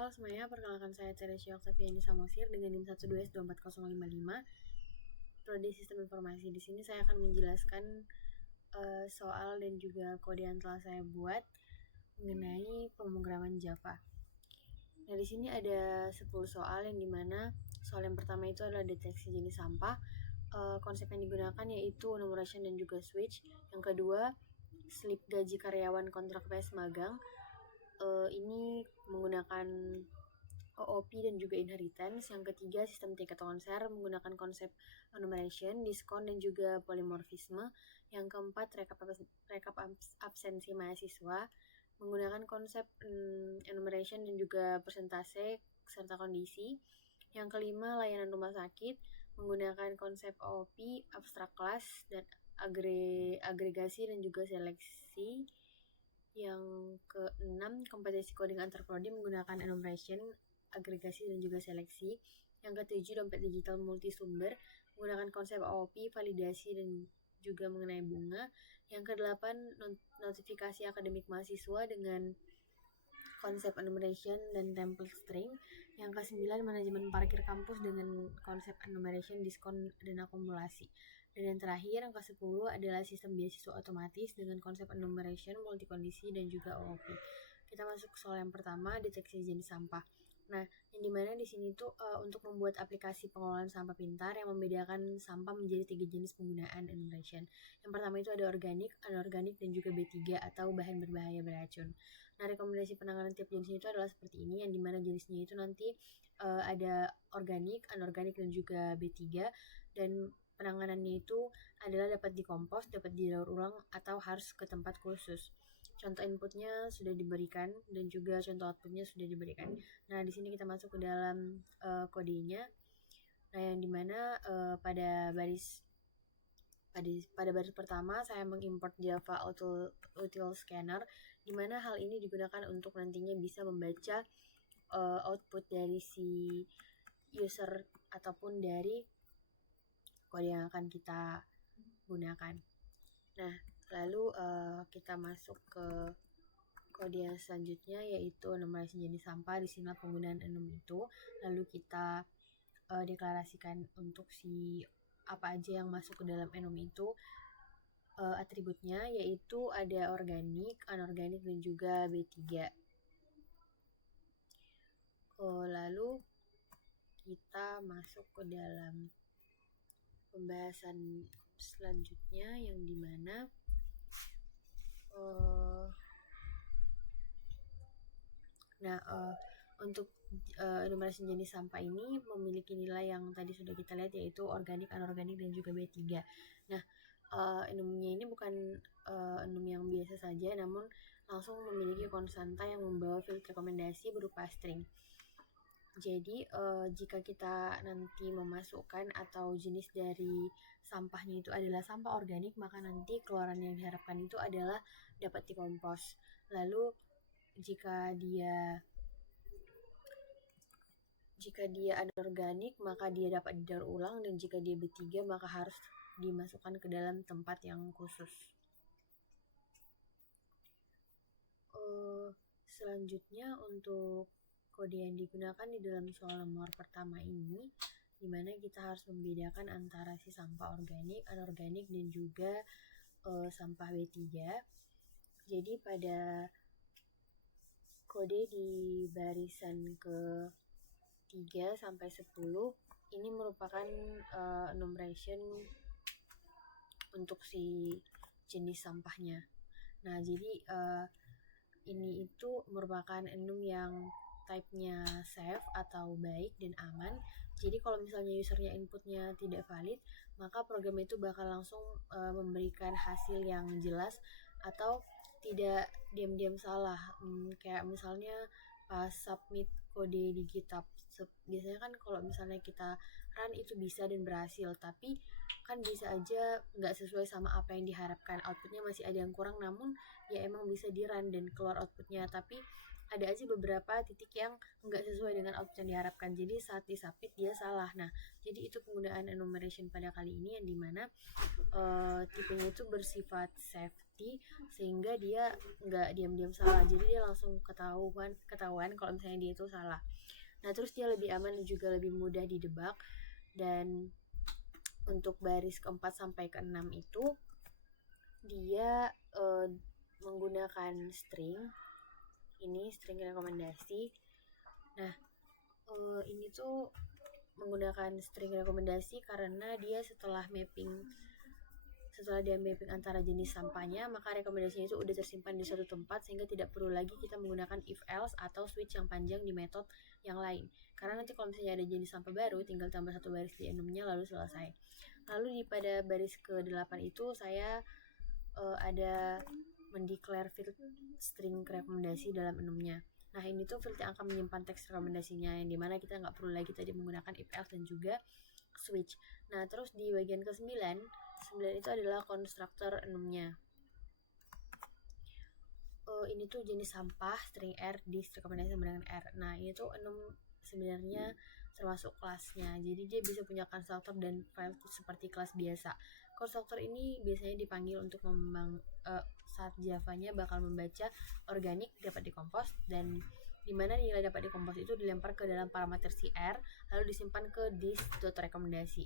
Halo semuanya, perkenalkan saya Teresia Oktaviani Samosir dengan NIM 122S24055 Prodi Sistem Informasi. Di sini saya akan menjelaskan soal dan juga kode yang telah saya buat mengenai pemrograman Java. Nah, di sini ada 10 soal yang dimana soal yang pertama itu adalah deteksi jenis sampah. Konsep yang digunakan yaitu enumeration dan juga switch. Yang kedua, slip gaji karyawan kontrak PS magang. Ini menggunakan OOP dan juga inheritance. Yang ketiga, sistem tiket konser menggunakan konsep enumeration, diskon, dan juga polimorfisme. Yang keempat, rekap absensi mahasiswa menggunakan konsep enumeration dan juga persentase serta kondisi. Yang kelima, layanan rumah sakit menggunakan konsep OOP, abstrak kelas, dan agregasi dan juga seleksi. Yang keenam, kompetensi coding antar prodi menggunakan enumeration, agregasi, dan juga seleksi. Yang ketujuh, dompet digital multisumber menggunakan konsep OOP, validasi, dan juga mengenai bunga. Yang kedelapan, notifikasi akademik mahasiswa dengan konsep enumeration dan template string. Yang kesembilan, manajemen parkir kampus dengan konsep enumeration, diskon, dan akumulasi. Dan yang terakhir, yang ke-10 adalah sistem beasiswa otomatis dengan konsep enumeration, multikondisi, dan juga OOP. Kita masuk ke soal yang pertama, deteksi jenis sampah. Nah, yang dimana di sini tuh untuk membuat aplikasi pengelolaan sampah pintar yang membedakan sampah menjadi 3 jenis penggunaan enumeration. Yang pertama itu ada organik, anorganik, dan juga B3 atau bahan berbahaya beracun. Nah, rekomendasi penanganan tiap jenisnya itu adalah seperti ini, yang dimana jenisnya itu nanti ada organik, anorganik, dan juga B3, dan penanganannya itu adalah dapat dikompos, dapat didaur ulang, atau harus ke tempat khusus. Contoh inputnya sudah diberikan dan juga contoh outputnya sudah diberikan. Nah, di sini kita masuk ke dalam kodenya. Nah, yang dimana pada baris pertama saya mengimport Java Util Scanner, di mana hal ini digunakan untuk nantinya bisa membaca output dari si user ataupun dari kode yang akan kita gunakan. Nah, lalu kita masuk ke kode yang selanjutnya yaitu enumerasi jenis sampah. Di sini penggunaan enum itu. Lalu kita deklarasikan untuk si apa aja yang masuk ke dalam enum itu. Atributnya yaitu ada organik, anorganik, dan juga B3. Lalu kita masuk ke dalam pembahasan selanjutnya yang dimana untuk enumerasi jenis sampah ini memiliki nilai yang tadi sudah kita lihat yaitu organik, anorganik, dan juga B3. Nah, enumnya ini bukan enum yang biasa saja, namun langsung memiliki konstanta yang membawa field rekomendasi berupa string. Jadi jika kita nanti memasukkan atau jenis dari sampahnya itu adalah sampah organik, maka nanti keluaran yang diharapkan itu adalah dapat dikompos. Lalu jika dia anorganik, maka dia dapat didaur ulang, dan jika dia B3 maka harus dimasukkan ke dalam tempat yang khusus. Selanjutnya untuk kode yang digunakan di dalam soal nomor pertama ini, di mana kita harus membedakan antara si sampah organik, anorganik, dan juga sampah B3. Jadi pada kode di barisan ke 3 sampai 10 ini merupakan enumeration untuk si jenis sampahnya. Nah, jadi ini itu merupakan enum yang type-nya safe atau baik dan aman. Jadi kalau misalnya usernya inputnya tidak valid, maka program itu bakal langsung memberikan hasil yang jelas atau tidak diam-diam salah. Kayak misalnya pas submit kode di GitHub, biasanya kan kalau misalnya kita run itu bisa dan berhasil, tapi kan bisa aja nggak sesuai sama apa yang diharapkan, outputnya masih ada yang kurang, namun ya emang bisa di run dan keluar outputnya, tapi ada aja beberapa titik yang nggak sesuai dengan output yang diharapkan. Jadi saat disubmit dia salah. Nah, jadi itu penggunaan enumeration pada kali ini yang dimana tipenya itu bersifat safety sehingga dia nggak diam-diam salah. Jadi dia langsung ketahuan kalau misalnya dia itu salah. Nah, terus dia lebih aman dan juga lebih mudah didebak. Dan untuk baris keempat sampai keenam itu dia menggunakan string. Ini string rekomendasi. Nah, ini tuh menggunakan string rekomendasi karena dia setelah dia mapping antara jenis sampahnya, maka rekomendasinya itu udah tersimpan di suatu tempat sehingga tidak perlu lagi kita menggunakan if else atau switch yang panjang di metode yang lain. Karena nanti kalau misalnya ada jenis sampah baru, tinggal tambah satu baris di enumnya lalu selesai. Lalu pada baris ke-8 itu saya ada mendeclare field string rekomendasi dalam enumnya. Nah, ini tuh field yang akan menyimpan teks rekomendasinya, yang dimana kita nggak perlu lagi tadi menggunakan if else dan juga switch. Nah, terus di bagian ke-9 itu adalah konstruktor enumnya. Ini tuh jenis sampah string R di rekomendasi sama dengan R. Nah, ini tuh enum sebenarnya termasuk kelasnya. Jadi dia bisa punya konstruktor dan file seperti kelas biasa. Konstruktor ini biasanya dipanggil untuk saat Java-nya bakal membaca organik dapat dikompos, dan dimana nilai dapat dikompos itu dilempar ke dalam parameter si R lalu disimpan ke this.rekomendasi.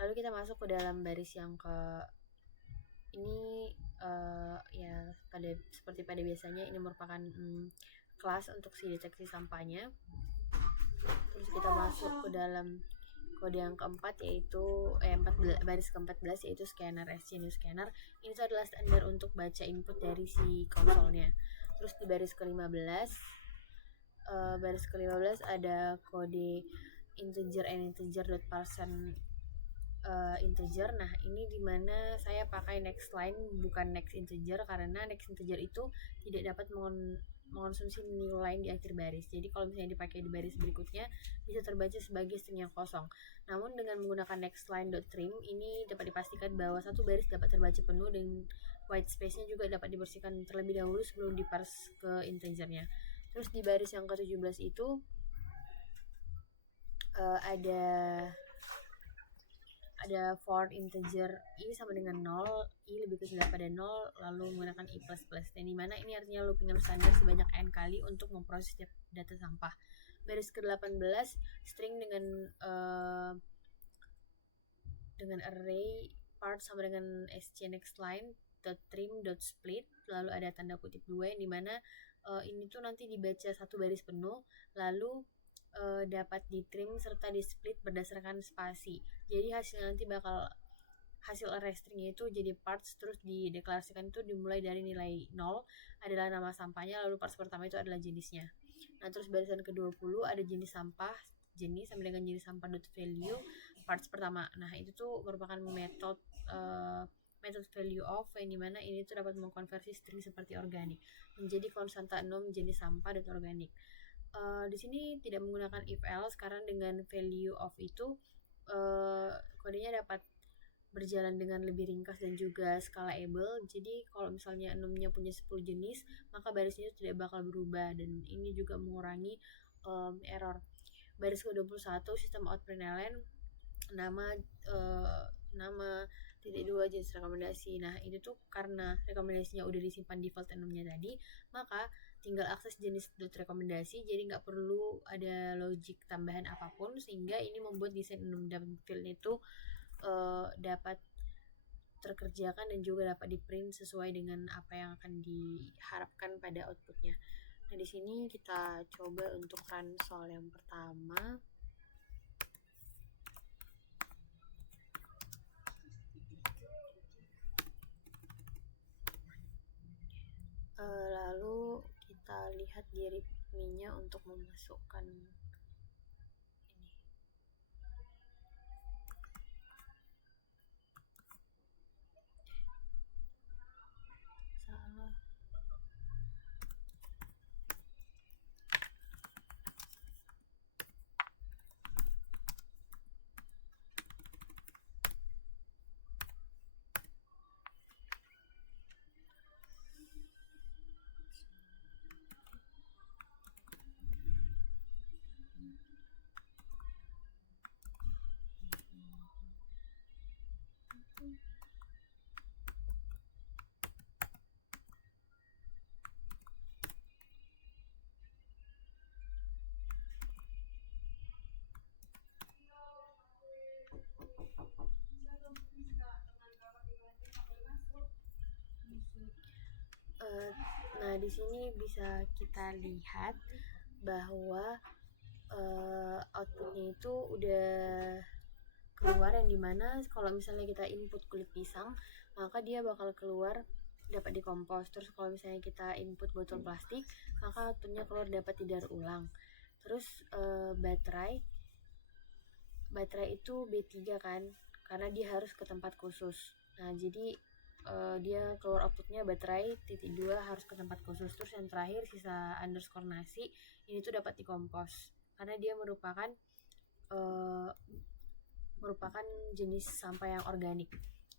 Lalu kita masuk ke dalam baris yang ke ini ya seperti pada biasanya ini merupakan kelas untuk si deteksi sampahnya. Terus kita masuk ke dalam kode yang keempat yaitu baris ke-14 yaitu scanner SG Scanner. Ini tuh adalah standar untuk baca input dari si konsolnya. Terus di baris ke-15 ada kode integer and integer dot parsen integer. Nah, ini dimana saya pakai next line bukan next integer karena next integer itu tidak dapat mengonsumsi new line di akhir baris. Jadi kalau misalnya dipakai di baris berikutnya bisa terbaca sebagai string yang kosong. Namun dengan menggunakan next line dot trim ini dapat dipastikan bahwa satu baris dapat terbaca penuh dan white space-nya juga dapat dibersihkan terlebih dahulu sebelum diparse ke integernya. Terus di baris yang ke-17 itu ada for integer i sama dengan 0, i lebih kecil daripada 0, lalu menggunakan i++, dan dimana ini artinya loopingan standar sebanyak n kali untuk memproses data sampah. Baris ke-18 string dengan array part sama dengan stnextLine.trim.split, lalu ada tanda kutip 2 yang dimana ini tuh nanti dibaca satu baris penuh lalu dapat ditrim serta di split berdasarkan spasi. Jadi hasil array stringnya itu jadi parts, terus dideklarasikan itu dimulai dari nilai 0 adalah nama sampahnya, lalu parts pertama itu adalah jenisnya. Nah, terus barisan ke-20 ada jenis sampah, jenis sama dengan jenis sampah dot value parts pertama. Nah, itu tuh merupakan metode value of yang dimana ini tuh dapat mengkonversi string seperti organik menjadi konstanta enum jenis sampah dot organik. Di sini tidak menggunakan if else karena dengan value of itu kodenya dapat berjalan dengan lebih ringkas dan juga scalable. Jadi kalau misalnya enumnya punya 10 jenis, maka barisnya tidak bakal berubah dan ini juga mengurangi error. Baris ke-21 sistem out println nama titik 2 jenis rekomendasi. Nah, ini tuh karena rekomendasinya udah disimpan default enumnya tadi, maka tinggal akses jenis rekomendasi, jadi nggak perlu ada logic tambahan apapun, sehingga ini membuat desain enum dan field itu dapat terkerjakan dan juga dapat di print sesuai dengan apa yang akan diharapkan pada outputnya. Nah, di sini kita coba untuk run soal yang pertama. Lalu kita lihat di readme-nya untuk memasukkan ini. Salah. Nah, di sini bisa kita lihat bahwa outputnya itu udah keluar, yang dimana kalau misalnya kita input kulit pisang maka dia bakal keluar dapat dikompos. Terus kalau misalnya kita input botol plastik maka outputnya keluar dapat didaur ulang. Terus baterai itu B3 kan, karena dia harus ke tempat khusus. Nah jadi dia keluar outputnya baterai titik 2 harus ke tempat khusus. Terus yang terakhir sisa underscore nasi ini tuh dapat dikompos karena dia merupakan jenis sampah yang organik.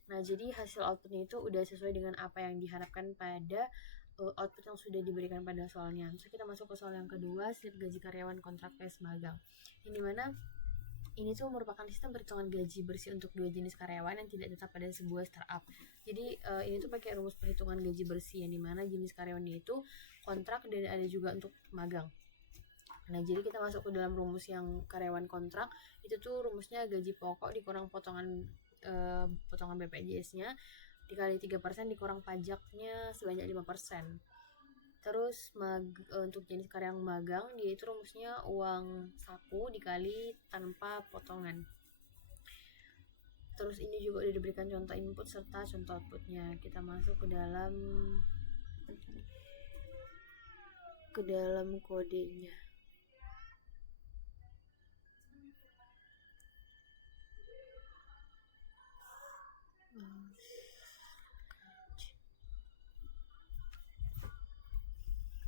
Nah jadi hasil outputnya itu udah sesuai dengan apa yang diharapkan pada output yang sudah diberikan pada soalnya. Terus kita masuk ke soal yang kedua, slip gaji karyawan kontrak tes magang. Ini mana ini tuh merupakan sistem perhitungan gaji bersih untuk dua jenis karyawan yang tidak tetap pada sebuah startup. Jadi ini tuh pakai rumus perhitungan gaji bersih, yang dimana jenis karyawannya itu kontrak dan ada juga untuk magang. Nah jadi kita masuk ke dalam rumus yang karyawan kontrak. Itu tuh rumusnya gaji pokok dikurang potongan BPJS-nya dikali 3% dikurang pajaknya sebanyak 5%. Terus untuk jenis karyawan magang dia itu rumusnya uang saku dikali tanpa potongan. Terus ini juga udah diberikan contoh input serta contoh outputnya. Kita masuk ke dalam kodenya.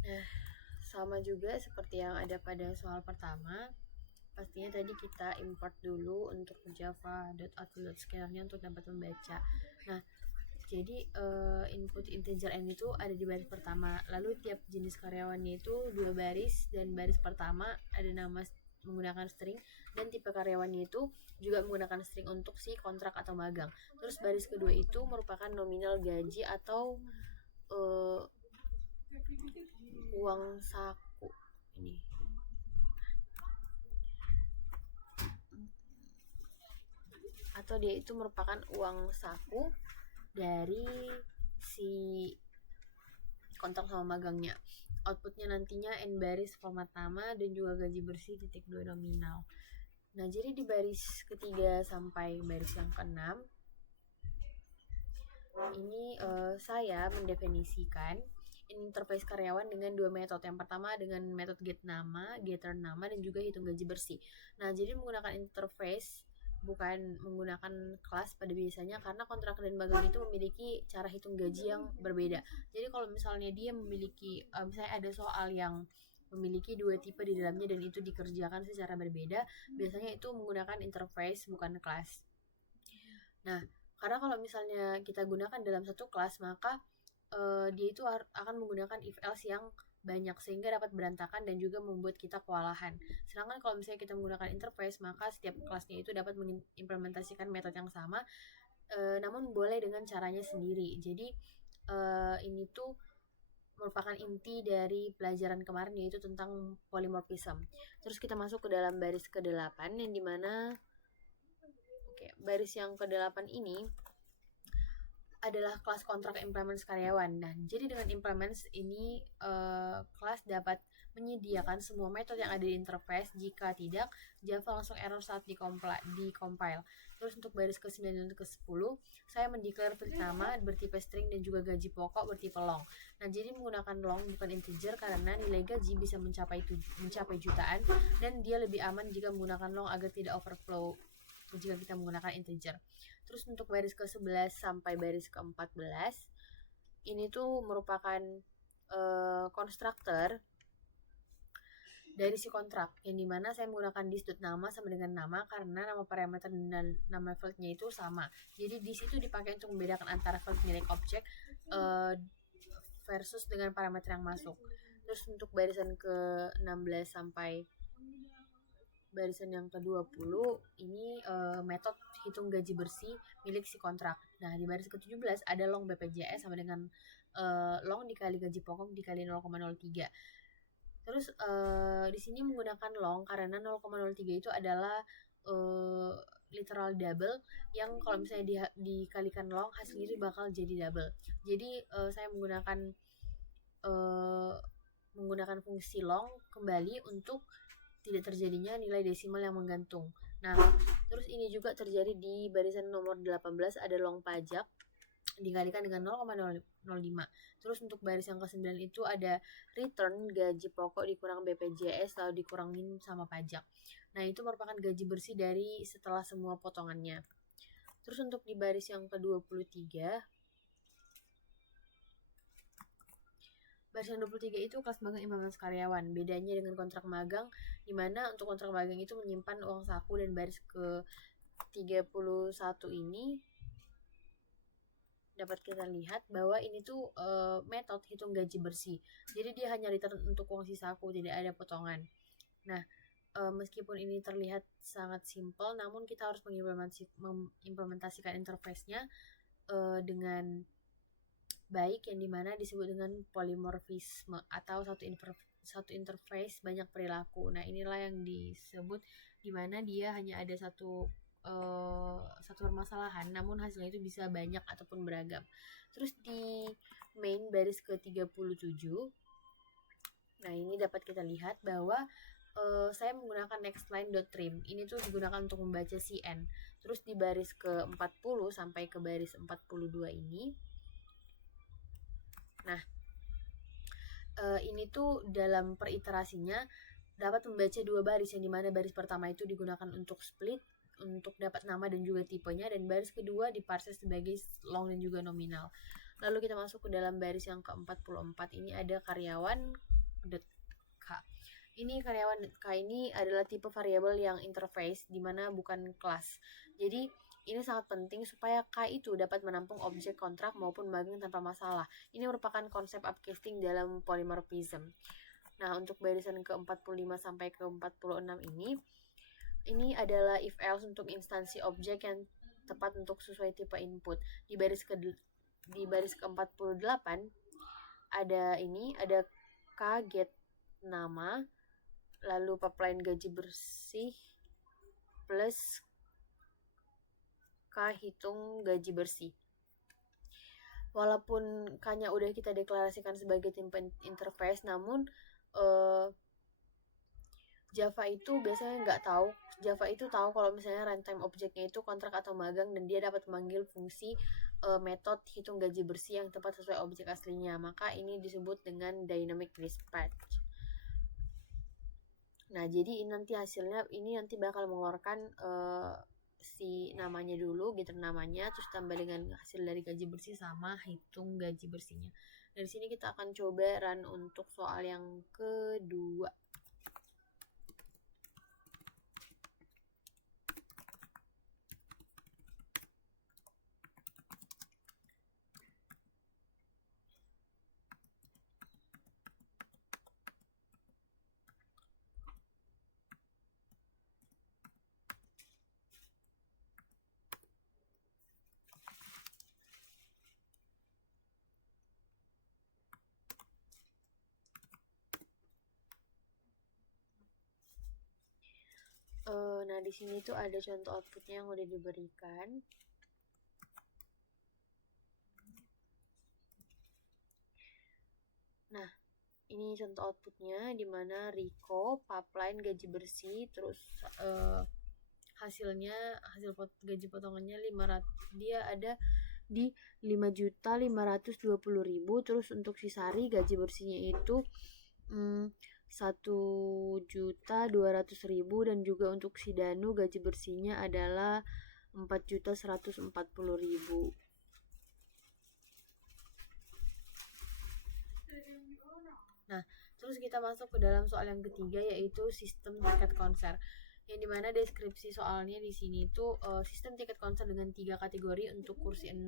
Nah, sama juga seperti yang ada pada soal pertama. Pastinya tadi kita import dulu untuk java.output.scalarnya untuk dapat membaca. Nah, jadi input integer n itu ada di baris pertama. Lalu tiap jenis karyawannya itu 2 baris, dan baris pertama ada nama menggunakan string, dan tipe karyawannya itu juga menggunakan string untuk si kontrak atau magang. Terus baris kedua itu merupakan nominal gaji atau uang saku ini. Atau dia itu merupakan uang saku dari si kontrak sama magangnya. Outputnya nantinya n baris format nama dan juga gaji bersih titik 2 nominal. Nah jadi di baris ketiga sampai baris yang ke-6 ini saya mendefinisikan interface karyawan dengan dua metode. Yang pertama dengan metode getter nama dan juga hitung gaji bersih. Nah jadi menggunakan interface bukan menggunakan kelas pada biasanya, karena kontrak dan magang itu memiliki cara hitung gaji yang berbeda. Jadi kalau misalnya dia memiliki misalnya ada soal yang memiliki dua tipe di dalamnya dan itu dikerjakan secara berbeda, biasanya itu menggunakan interface bukan kelas. Nah karena kalau misalnya kita gunakan dalam satu kelas, maka dia itu akan menggunakan if else yang banyak sehingga dapat berantakan dan juga membuat kita kewalahan. Sedangkan kalau misalnya kita menggunakan interface, maka setiap kelasnya itu dapat mengimplementasikan metode yang sama, namun boleh dengan caranya sendiri. Jadi ini tuh merupakan inti dari pelajaran kemarin, yaitu tentang polymorphism. Terus kita masuk ke dalam baris ke-8 yang dimana baris yang ke-8 ini adalah kelas kontrak implements karyawan. Dan jadi dengan implements ini kelas dapat menyediakan semua metode yang ada di interface. Jika tidak, Java langsung error saat di-compile. Terus untuk baris ke-9 dan ke-10 saya mendeklar field nama bertipe string dan juga gaji pokok bertipe long. Nah jadi menggunakan long bukan integer karena nilai gaji bisa mencapai jutaan, dan dia lebih aman jika menggunakan long agar tidak overflow jika kita menggunakan integer. Terus untuk baris ke-11 sampai baris ke-14 ini tuh merupakan konstruktor dari si kontrak, yang dimana saya menggunakan this.nama sama dengan nama karena nama parameter dan nama fieldnya itu sama. Jadi this itu dipakai untuk membedakan antara field milik objek versus dengan parameter yang masuk. Terus untuk barisan ke-16 sampai barisan yang ke-20 ini metode hitung gaji bersih milik si kontrak. Nah di baris ke-17 ada long BPJS sama dengan long dikali gaji pokok dikali 0,03. Terus di sini menggunakan long karena 0,03 itu adalah literal double, yang kalau misalnya dikalikan long hasilnya bakal jadi double. Jadi saya menggunakan menggunakan fungsi long kembali untuk tidak terjadinya nilai desimal yang menggantung. Nah, terus ini juga terjadi di barisan nomor 18, ada long pajak dikalikan dengan 0,005. Terus untuk baris yang ke-9 itu ada return gaji pokok dikurang BPJS lalu dikurangin sama pajak. Nah, itu merupakan gaji bersih dari setelah semua potongannya. Terus untuk di baris yang ke-23, baris yang 23 itu kelas magang implementasi karyawan. Bedanya dengan kontrak magang, di mana untuk kontrak magang itu menyimpan uang saku, dan baris ke-31 ini dapat kita lihat bahwa ini tuh metode hitung gaji bersih. Jadi dia hanya return untuk uang sisaku, tidak ada potongan. Nah, meskipun ini terlihat sangat simpel, namun kita harus mengimplementasikan interface-nya dengan baik, yang dimana disebut dengan polimorfisme atau satu interface banyak perilaku. Nah, inilah yang disebut dimana dia hanya ada satu permasalahan, namun hasilnya itu bisa banyak ataupun beragam. Terus di main baris ke-37, nah ini dapat kita lihat bahwa saya menggunakan nextline.trim. Ini tuh digunakan untuk membaca CN. Terus di baris ke-40 sampai ke baris 42 ini, nah ini tuh dalam periterasinya dapat membaca dua baris, yang dimana baris pertama itu digunakan untuk split untuk dapat nama dan juga tipenya, dan baris kedua diparses sebagai long dan juga nominal. Lalu kita masuk ke dalam baris yang ke-44, ini ada karyawan .k. Ini karyawan .k ini adalah tipe variabel yang interface, dimana bukan kelas. Jadi ini sangat penting supaya K itu dapat menampung objek kontrak maupun magang tanpa masalah. Ini merupakan konsep upcasting dalam polymorphism. Nah, untuk barisan ke-45 sampai ke-46 ini adalah if else untuk instansi objek yang tepat untuk sesuai tipe input. Di baris ke-48 ada K get nama, lalu pipeline gaji bersih plus K hitung gaji bersih. Walaupun K-nya udah kita deklarasikan sebagai tipe interface, namun Java itu biasanya nggak tahu. Java itu tahu kalau misalnya runtime objeknya itu kontrak atau magang, dan dia dapat memanggil fungsi metode hitung gaji bersih yang tepat sesuai objek aslinya. Maka ini disebut dengan dynamic dispatch. Nah, jadi nanti hasilnya ini nanti bakal mengeluarkan si namanya dulu, getter namanya, terus tambah dengan hasil dari gaji bersih sama hitung gaji bersihnya. Dari sini kita akan coba run untuk soal yang kedua. Nah, di sini tuh ada contoh outputnya yang udah diberikan. Nah, ini contoh outputnya, dimana Riko, pipeline gaji bersih, terus hasil gaji potongannya 500, dia ada di 5.520.000. Terus untuk si Sari gaji bersihnya itu 1.200.000, dan juga untuk si Danu gaji bersihnya adalah 4.140.000. Nah, terus kita masuk ke dalam soal yang ketiga, yaitu sistem tiket konser, yang dimana deskripsi soalnya di sini itu sistem tiket konser dengan 3 kategori untuk kursi 6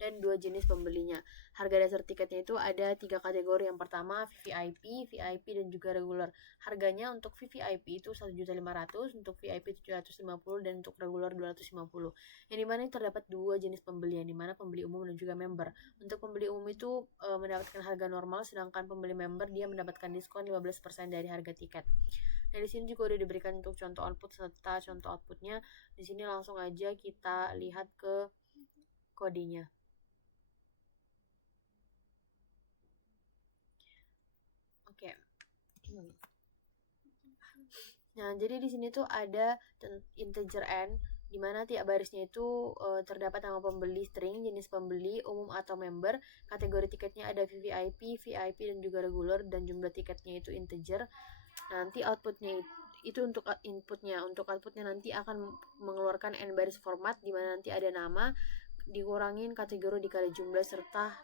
dan 2 jenis pembelinya. Harga dasar tiketnya itu ada 3 kategori. Yang pertama VVIP, VIP dan juga regular. Harganya untuk VVIP itu 1.500.000, untuk VIP 750, dan untuk regular 250. Yang dimana itu terdapat 2 jenis pembelian, dimana pembeli umum dan juga member. Untuk pembeli umum itu mendapatkan harga normal, sedangkan pembeli member dia mendapatkan diskon 15% dari harga tiket. Nah, di sini juga udah diberikan untuk contoh output serta contoh outputnya. Di sini langsung aja kita lihat ke kodenya. Nah, jadi di sini tuh ada integer n, di mana tiap barisnya itu terdapat nama pembeli, string, jenis pembeli, umum atau member, kategori tiketnya ada VVIP, VIP, dan juga regular, dan jumlah tiketnya itu integer. Nanti outputnya itu untuk inputnya, untuk outputnya nanti akan mengeluarkan n baris format, di mana nanti ada nama dikurangin kategori dikali jumlah serta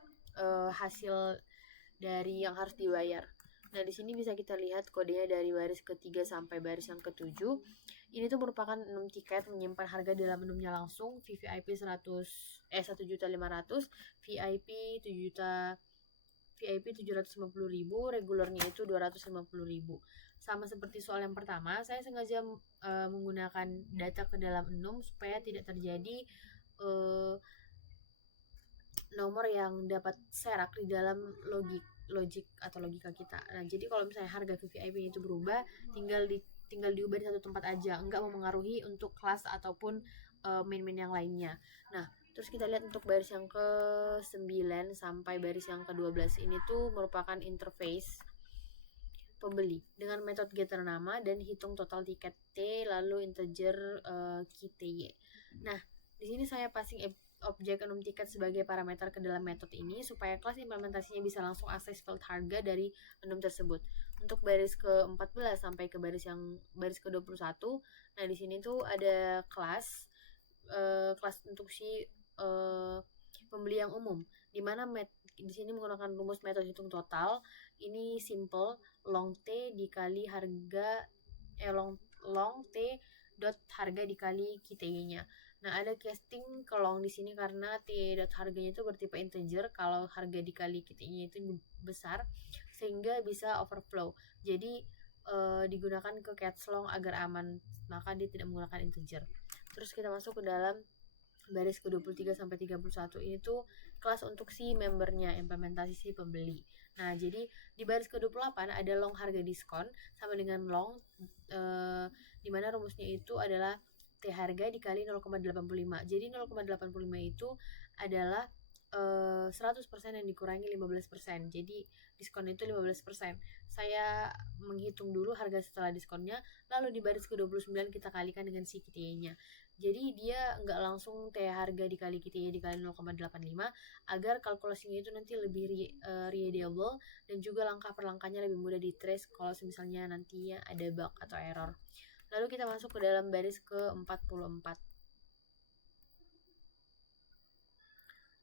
hasil dari yang harus dibayar. Nah, di sini bisa kita lihat kodenya dari baris ke-3 sampai baris yang ke-7. Ini tuh merupakan enum tiket menyimpan harga dalam enumnya langsung. VVIP 1.500.000, VIP 7 juta, VIP 750.000, regulernya itu 250.000. Sama seperti soal yang pertama, saya sengaja menggunakan data ke dalam enum supaya tidak terjadi nomor yang dapat serak di dalam logik atau logika kita. Nah, jadi kalau misalnya harga VVIP itu berubah, tinggal diubah di satu tempat aja, enggak mempengaruhi untuk kelas ataupun main-main yang lainnya. Nah, terus kita lihat untuk baris yang ke-9 sampai baris yang ke-12 ini tuh merupakan interface pembeli dengan metode getter nama dan hitung total tiket T lalu integer key TY. Nah, di sini saya passing objek enum tiket sebagai parameter ke dalam metode ini supaya kelas implementasinya bisa langsung akses field harga dari enum tersebut. Untuk baris ke-14 sampai ke baris ke-21, nah di sini tuh ada kelas untuk si pembeli yang umum, di mana di sini menggunakan rumus metode hitung total. Ini simple, long T dikali harga long T dot harga dikali QTY-nya. Nah, ada casting ke long di sini karena T dot harganya itu bertipe integer, kalau harga dikali QTY-nya itu besar sehingga bisa overflow. Jadi digunakan ke caps long agar aman, maka dia tidak menggunakan integer. Terus kita masuk ke dalam baris ke-23 sampai 31. Ini tuh kelas untuk si membernya, implementasi si pembeli. Nah, jadi di baris ke-28 ada long harga diskon sama dengan long di mana rumusnya itu adalah T harga dikali 0,85. Jadi 0,85 itu adalah 100% yang dikurangi 15%. Jadi diskon itu 15%. Saya menghitung dulu harga setelah diskonnya, lalu di baris ke-29 kita kalikan dengan si KTY-nya. Jadi dia nggak langsung T harga dikali KTY dikali 0,85 agar kalkulasinya itu nanti lebih readable dan juga langkah per langkahnya lebih mudah di trace kalau misalnya nantinya ada bug atau error. Lalu kita masuk ke dalam baris ke-44.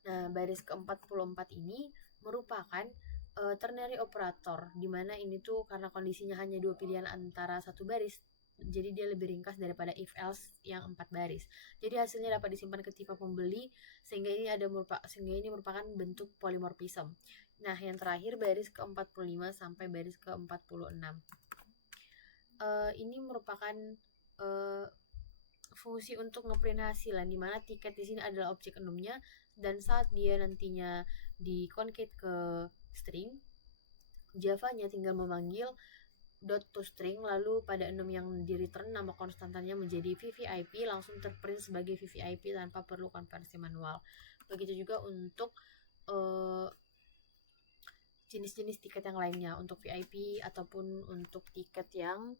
Nah, baris ke-44 ini merupakan ternary operator, di mana ini tuh karena kondisinya hanya dua pilihan antara satu baris, jadi dia lebih ringkas daripada if else yang 4 baris. Jadi hasilnya dapat disimpan ke tipe pembeli sehingga ini merupakan bentuk polymorphism. Nah, yang terakhir baris ke-45 sampai baris ke-46. Ini merupakan fungsi untuk ngeprint hasilan, di mana tiket di sini adalah objek enumnya, dan saat dia nantinya di concat ke string, Java-nya tinggal memanggil .toString, lalu pada enum yang di return nama konstantannya menjadi VVIP, langsung terprint sebagai VVIP tanpa perlu konversi manual. Begitu juga untuk jenis-jenis tiket yang lainnya, untuk VIP ataupun untuk tiket yang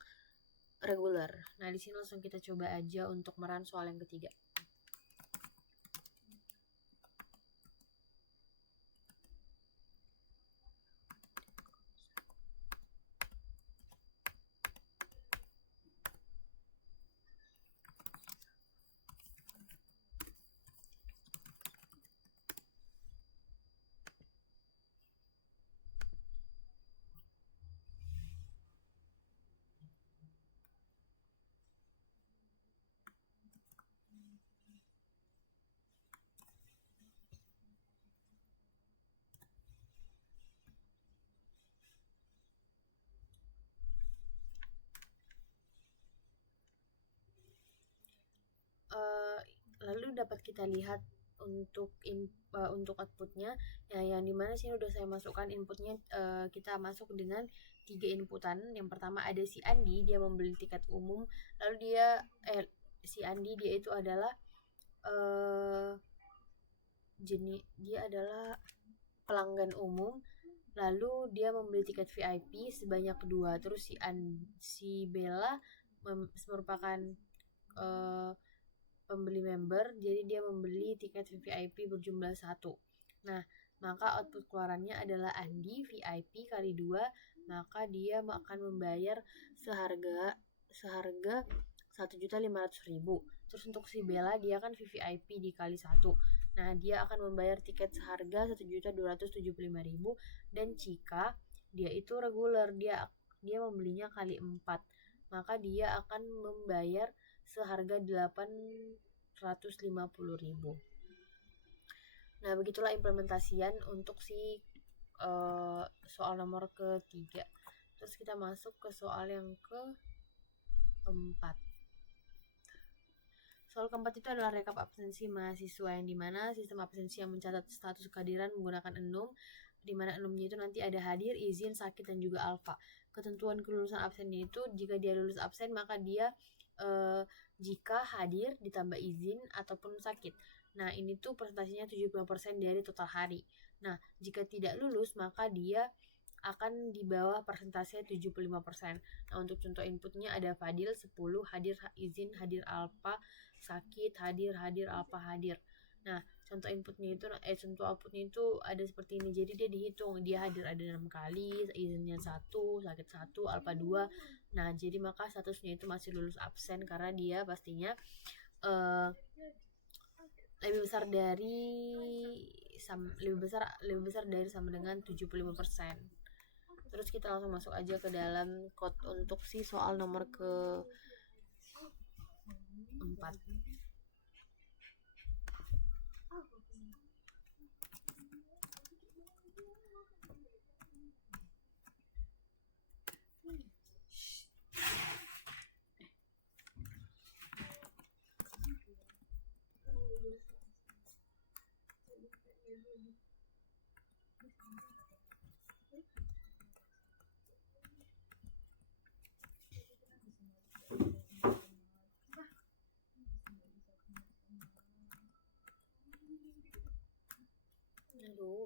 regular. Nah, di sini langsung kita coba aja untuk meran soal yang ketiga. Lalu dapat kita lihat untuk outputnya, ya, yang dimana sini udah saya masukkan inputnya. Kita masuk dengan 3 inputan. Yang pertama ada si Andi, dia membeli tiket umum, lalu si Andi dia itu adalah dia adalah pelanggan umum, lalu dia membeli tiket VIP sebanyak 2. Terus si Bella merupakan pembeli member, jadi dia membeli tiket VVIP berjumlah 1. Nah, maka output keluarannya adalah Andi VIP kali 2, maka dia akan membayar seharga 1.500.000. Terus untuk si Bella dia kan VVIP dikali 1. Nah, dia akan membayar tiket seharga 1.275.000, dan jika dia itu reguler, dia membelinya kali 4, maka dia akan membayar seharga 850.000. Nah, begitulah implementasian untuk si soal nomor ketiga. Terus kita masuk ke soal yang keempat. Soal keempat itu adalah rekap absensi mahasiswa, yang dimana sistem absensi yang mencatat status kehadiran menggunakan enum, dimana enumnya itu nanti ada hadir, izin, sakit, dan juga alfa. Ketentuan kelulusan absennya itu jika dia lulus absen maka dia jika hadir ditambah izin ataupun sakit. Nah, ini tuh presentasinya 75% dari total hari. Nah, jika tidak lulus maka dia akan di bawah persentase 75%. Nah, untuk contoh inputnya ada Fadil 10, hadir, izin, hadir, alfa, sakit, hadir, alfa, hadir. Nah, contoh inputnya itu contoh outputnya itu ada seperti ini. Jadi dia dihitung, dia hadir ada 6 kali, izinnya 1, sakit 1, alfa 2. Nah, jadi maka statusnya itu masih lulus absen karena dia pastinya lebih besar dari sama dengan 75%. Terus kita langsung masuk aja ke dalam code untuk si soal nomor ke-4. Aduh.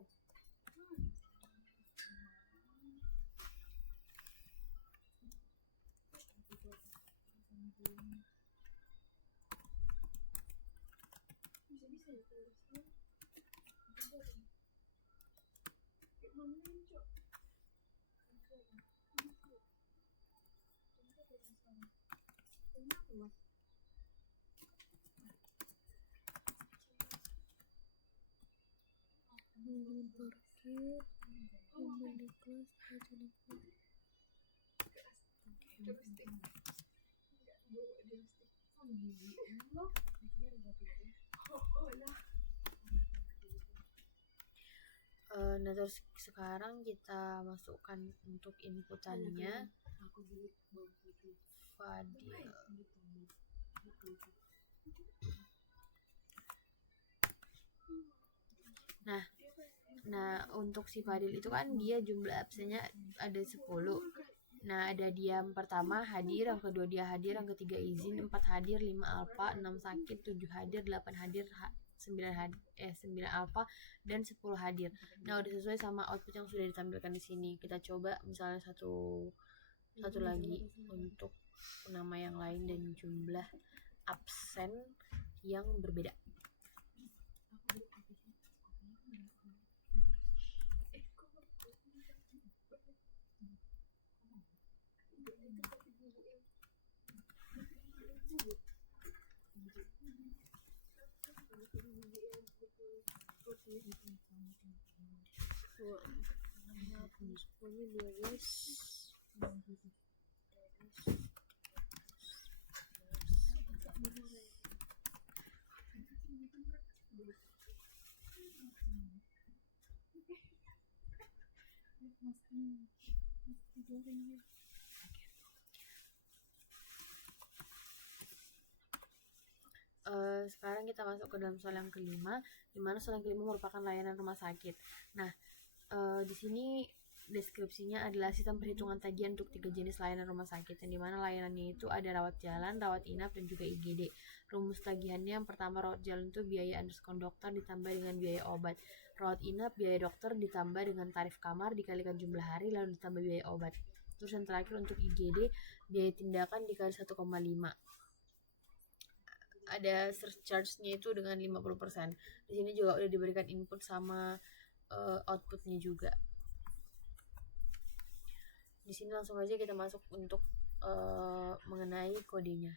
Nah, terus sekarang kita masukkan untuk inputannya Fadil. Nah, untuk si Fadil itu kan dia jumlah absennya ada 10. Nah, ada dia yang pertama hadir, yang kedua dia hadir, yang ketiga izin, 4 hadir, 5 alfa, 6 sakit, 7 hadir, 8 hadir, 9 alfa, dan 10 hadir. Nah, udah sesuai sama output yang sudah ditampilkan di sini. Kita coba misalnya satu lagi untuk nama yang lain dan jumlah absen yang berbeda. Sekarang kita masuk ke dalam soal yang kelima, di mana soal yang kelima merupakan layanan rumah sakit. Nah, di sini deskripsinya adalah sistem perhitungan tagihan untuk 3 jenis layanan rumah sakit, yang dimana layanannya itu ada rawat jalan, rawat inap, dan juga IGD. Rumus tagihannya yang pertama, rawat jalan itu biaya underskon dokter ditambah dengan biaya obat. Rawat inap biaya dokter ditambah dengan tarif kamar dikalikan jumlah hari lalu ditambah biaya obat. Terus yang terakhir untuk IGD, biaya tindakan dikali 1,5. Ada surcharge-nya itu dengan 50%. Di sini juga udah diberikan input sama outputnya juga. Di sini langsung aja kita masuk untuk mengenai kodenya.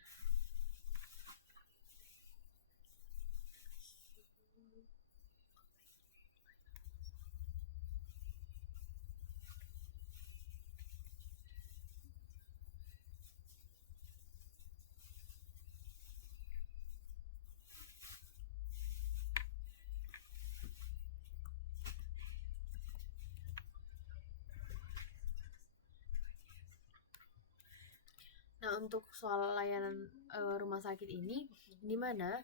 Nah, untuk soal layanan rumah sakit ini, di mana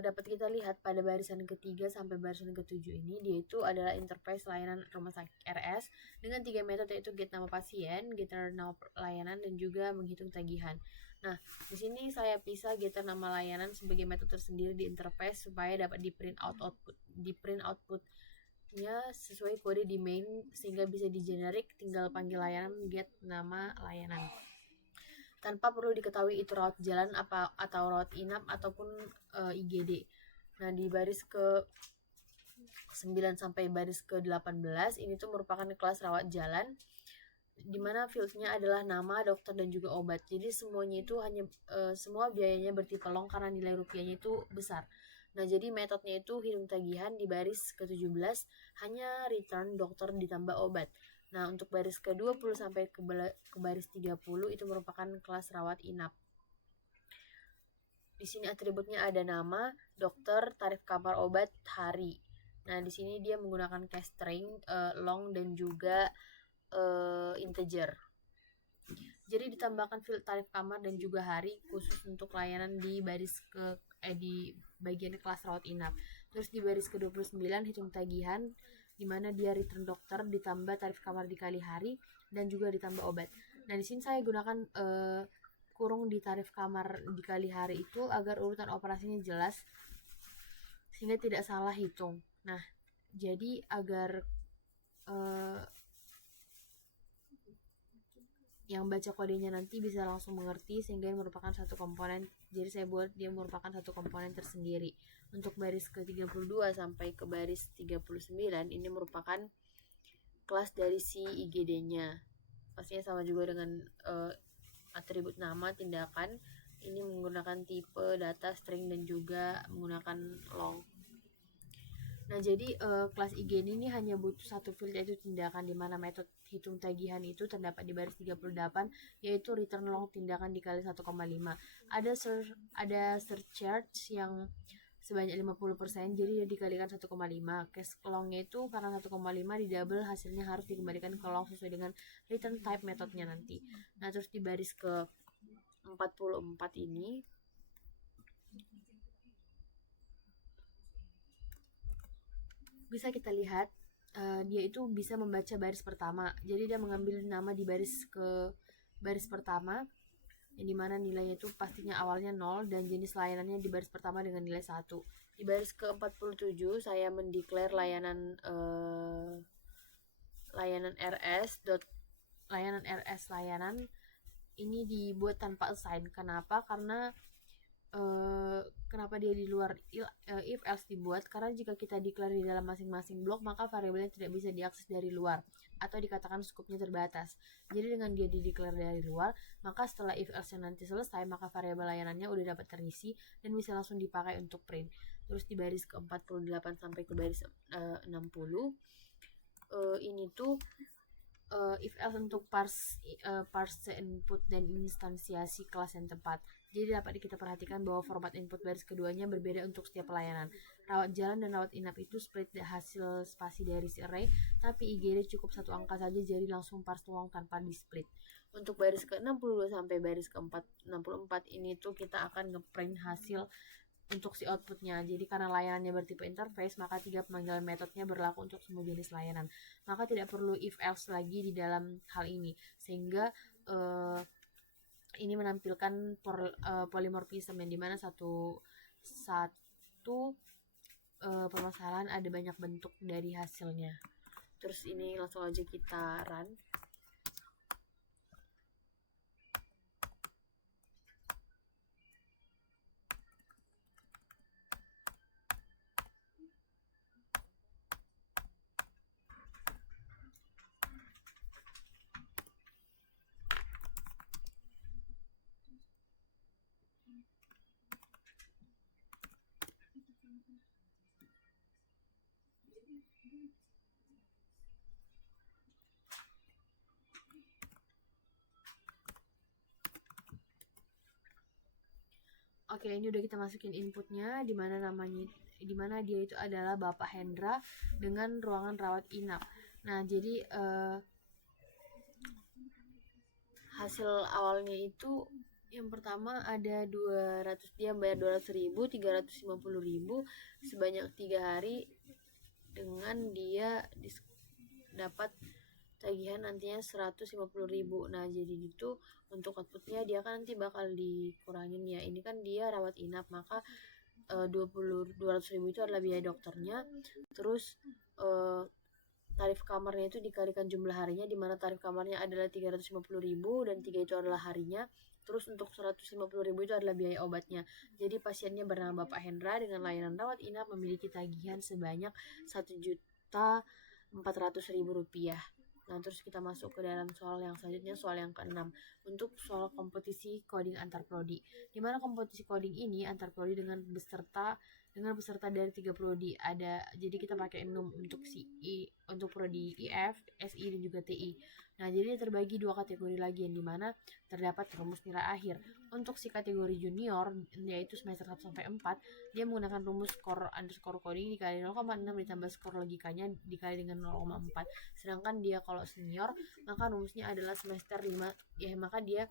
dapat kita lihat pada barisan ketiga sampai barisan ketujuh ini, dia itu adalah interface layanan rumah sakit RS dengan 3 metode, yaitu get nama pasien, getter nama layanan, dan juga menghitung tagihan. Nah, di sini saya pisah getter nama layanan sebagai metode tersendiri di interface supaya dapat di print outputnya sesuai kode di main, sehingga bisa di generik, tinggal panggil layanan get nama layanan tanpa perlu diketahui itu rawat jalan atau rawat inap ataupun IGD. Nah, di baris ke 9 sampai baris ke 18 ini tuh merupakan kelas rawat jalan, dimana fieldnya adalah nama, dokter, dan juga obat. Jadi semuanya itu hanya semua biayanya bertipe long karena nilai rupiahnya itu besar. Nah, jadi metodenya itu hitung tagihan di baris ke-17 hanya return dokter ditambah obat. Nah, untuk baris ke-20 sampai ke baris 30 itu merupakan kelas rawat inap. Di sini atributnya ada nama, dokter, tarif kamar obat, hari. Nah, di sini dia menggunakan case string, long, dan juga integer. Jadi ditambahkan field tarif kamar dan juga hari khusus untuk layanan di baris di bagian kelas rawat inap. Terus di baris ke-29 hitung tagihan, di mana dia return dokter ditambah tarif kamar dikali hari dan juga ditambah obat. Nah, di sini saya gunakan kurung di tarif kamar dikali hari itu agar urutan operasinya jelas sehingga tidak salah hitung. Nah, jadi agar yang baca kodenya nanti bisa langsung mengerti, sehingga ini merupakan satu komponen. Jadi saya buat dia merupakan satu komponen tersendiri. Untuk baris ke-32 sampai ke baris 39 ini merupakan kelas dari si IGD-nya. Pastinya sama juga dengan atribut nama, tindakan. Ini menggunakan tipe, data, string, dan juga menggunakan long. Nah, jadi kelas IGD ini hanya butuh satu field, yaitu tindakan, di mana metode hitung tagihan itu terdapat di baris 38, yaitu return long tindakan dikali 1,5. Ada surcharge yang sebanyak 50%, jadi dia dikalikan 1,5. Case longnya itu karena 1,5 di double, hasilnya harus dikembalikan ke long sesuai dengan return type metodenya nanti. Nah, terus di baris ke 44 ini bisa kita lihat dia itu bisa membaca baris pertama. Jadi dia mengambil nama di baris pertama, yang dimana nilainya itu pastinya awalnya 0 dan jenis layanannya di baris pertama dengan nilai 1. Di baris ke-47 saya mendeklar layanan layanan ini dibuat tanpa assign. Kenapa? Karena kenapa dia di luar if else dibuat? Karena jika kita declare di dalam masing-masing blok, maka variabelnya tidak bisa diakses dari luar atau dikatakan skupnya terbatas. Jadi dengan dia di-declare dari luar, maka setelah if else nanti selesai, maka variabel layanannya udah dapat terisi dan bisa langsung dipakai untuk print. Terus di baris ke-48 sampai ke baris 60 ini tuh if else untuk parse input dan instansiasi kelas yang tepat. Jadi dapat kita perhatikan bahwa format input baris keduanya berbeda untuk setiap pelayanan. Rawat jalan dan rawat inap itu split hasil spasi dari si array, tapi IGD cukup satu angka saja, jadi langsung parse long tanpa di split. Untuk baris ke-62 sampai baris ke-64 ini tuh kita akan ngeprint hasil untuk si outputnya. Jadi karena layanannya bertipe interface, maka 3 pemanggilan metodenya berlaku untuk semua jenis layanan. Maka tidak perlu if else lagi di dalam hal ini, sehingga ini menampilkan polymorphism, yang dimana satu permasalahan ada banyak bentuk dari hasilnya. Terus ini langsung aja kita run. Oke, ini udah kita masukin inputnya, dimana dia itu adalah Bapak Hendra dengan ruangan rawat inap. Nah, jadi hasil awalnya itu yang pertama ada 200, dia bayar 200.000, 350.000 sebanyak 3 hari, dengan dia dapat tagihan nantinya 150.000. Nah, jadi itu untuk outputnya dia kan nanti bakal dikurangin ya. Ini kan dia rawat inap, maka 200.000 itu adalah biaya dokternya. Terus tarif kamarnya itu dikalikan jumlah harinya, di mana tarif kamarnya adalah 350.000 dan 3 itu adalah harinya. Terus untuk 150.000 itu adalah biaya obatnya. Jadi pasiennya bernama Bapak Hendra dengan layanan rawat inap memiliki tagihan sebanyak 1.400.000 rupiah. Nah, terus kita masuk ke dalam soal yang selanjutnya, soal yang ke-6. Untuk soal kompetisi coding antar prodi. Di mana kompetisi coding ini antar prodi dengan peserta dari 3 prodi. Jadi kita pakai enum untuk untuk prodi IF, SI dan juga TI. Nah, jadi terbagi 2 kategori lagi, yang dimana terdapat rumus nilai akhir. Untuk si kategori junior, yaitu semester 1 sampai 4, dia menggunakan rumus skor underscore coding dikali 0,6 ditambah skor logikanya dikali dengan 0,4. Sedangkan dia kalau senior, maka rumusnya adalah semester 5, ya maka dia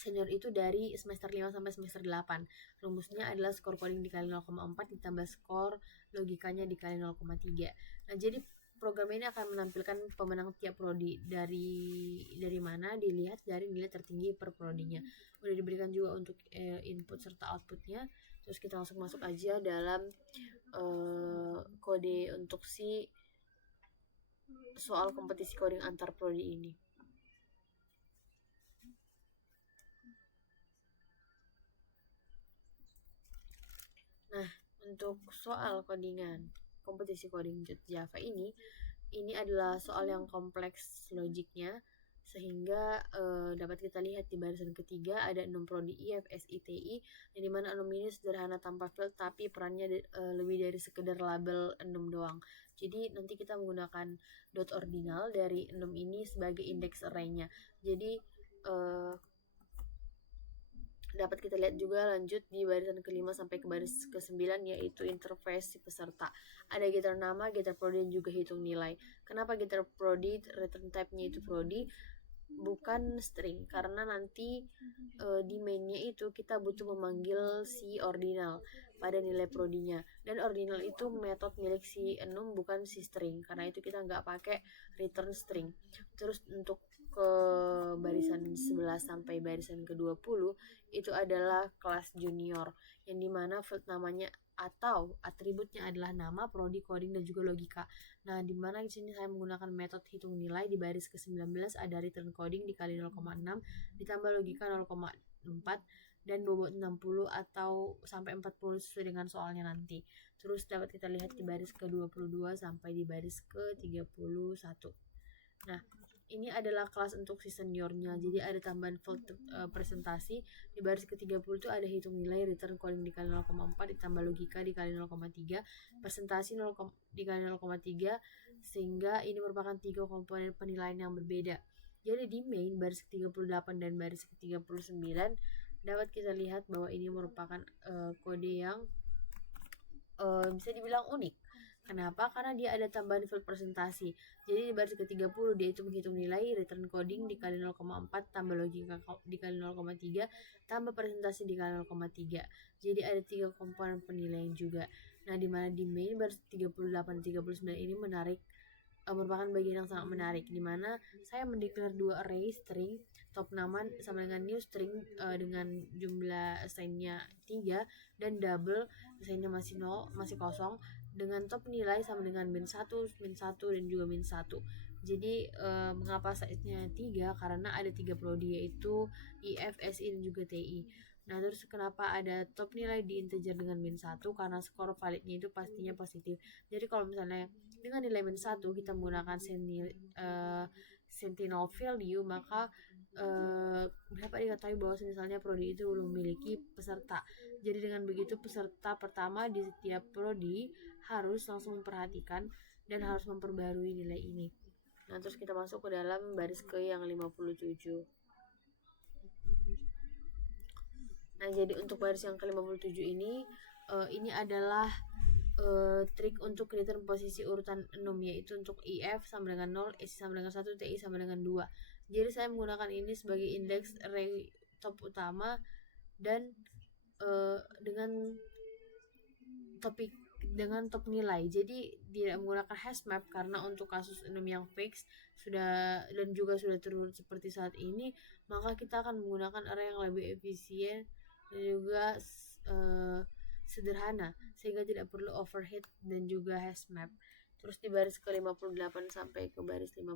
senior itu dari semester 5 sampai semester 8. Rumusnya adalah skor coding dikali 0,4 ditambah skor logikanya dikali 0,3. Nah, jadi program ini akan menampilkan pemenang tiap prodi. Dari mana? Dilihat dari nilai tertinggi per prodinya. Udah diberikan juga untuk input serta outputnya. Terus kita langsung masuk aja dalam kode untuk si soal kompetisi coding antar prodi ini. Nah, untuk soal codingan kompetisi coding Java ini adalah soal yang kompleks logiknya, sehingga dapat kita lihat di barisan ketiga ada 6 prodi IF, SI, TI, yang dimana 6 ini sederhana tanpa field, tapi perannya lebih dari sekedar label 6 doang. Jadi nanti kita menggunakan dot ordinal dari 6 ini sebagai index array-nya. Jadi dapat kita lihat juga lanjut di barisan ke-5 sampai ke baris ke-9, yaitu interface si peserta. Ada getter nama, getter prodi, dan juga hitung nilai. Kenapa getter prodi? Return type-nya itu prodi, bukan string, karena nanti di main-nya itu kita butuh memanggil si ordinal pada nilai prodinya, dan ordinal itu metode milik si enum, bukan si string, karena itu kita nggak pakai return string. Terus untuk ke barisan 11 sampai barisan ke-20 itu adalah kelas junior, yang dimana field namanya atau atributnya adalah nama, prodi, coding, dan juga logika. Nah, dimana di sini saya menggunakan metode hitung nilai. Di baris ke-19 ada return coding dikali 0,6 ditambah logika 0,4 dan bobot 60 atau sampai 40 sesuai dengan soalnya nanti. Terus dapat kita lihat di baris ke-22 sampai di baris ke-31. Nah, ini adalah kelas untuk si seniornya. Jadi ada tambahan field presentasi. Di baris ke-30 itu ada hitung nilai, return coding dikali 0,4 ditambah logika dikali 0,3, presentasi dikali 0,3, sehingga ini merupakan 3 komponen penilaian yang berbeda. Jadi di main baris ke-38 dan baris ke-39 dapat kita lihat bahwa ini merupakan kode yang bisa dibilang unik. Kenapa? Karena dia ada tambahan field presentasi. Jadi di baris ke-30 dia itu menghitung nilai, return coding dikali 0,4 tambah logika dikali 0,3 tambah presentasi dikali 0,3. Jadi ada 3 komponen penilaian juga. Nah, di mana di main baris 38 dan 39 ini merupakan bagian yang sangat menarik, di mana saya mendeklar 2 array string, top nama sama dengan new string dengan jumlah assign-nya 3, dan double assign-nya masih 0, masih kosong, dengan top nilai sama dengan min 1, dan juga min 1. Jadi mengapa size-nya 3? Karena ada 3 prodi, yaitu IF, SI, dan juga TI. Nah, terus kenapa ada top nilai di integer dengan min 1? Karena skor validnya itu pastinya positif. Jadi kalau misalnya dengan nilai min 1 kita menggunakan sentinel value, maka dapat diketahui bahwa misalnya prodi itu belum memiliki peserta. Jadi dengan begitu peserta pertama di setiap prodi harus langsung memperhatikan dan harus memperbarui nilai ini. Nah, terus kita masuk ke dalam baris ke yang 57. Nah, jadi untuk baris yang ke-57 ini adalah trik untuk return posisi urutan 6, yaitu untuk IF sama dengan 0, SI sama dengan 1, TI sama dengan 2. Jadi saya menggunakan ini sebagai indeks array top utama dan dengan top nilai. Jadi tidak menggunakan hash map karena untuk kasus 6 yang fix dan juga sudah terurut seperti saat ini, maka kita akan menggunakan array yang lebih efisien dan juga sederhana sehingga tidak perlu overhead dan juga hash map. Terus di baris ke-58 sampai ke baris 52,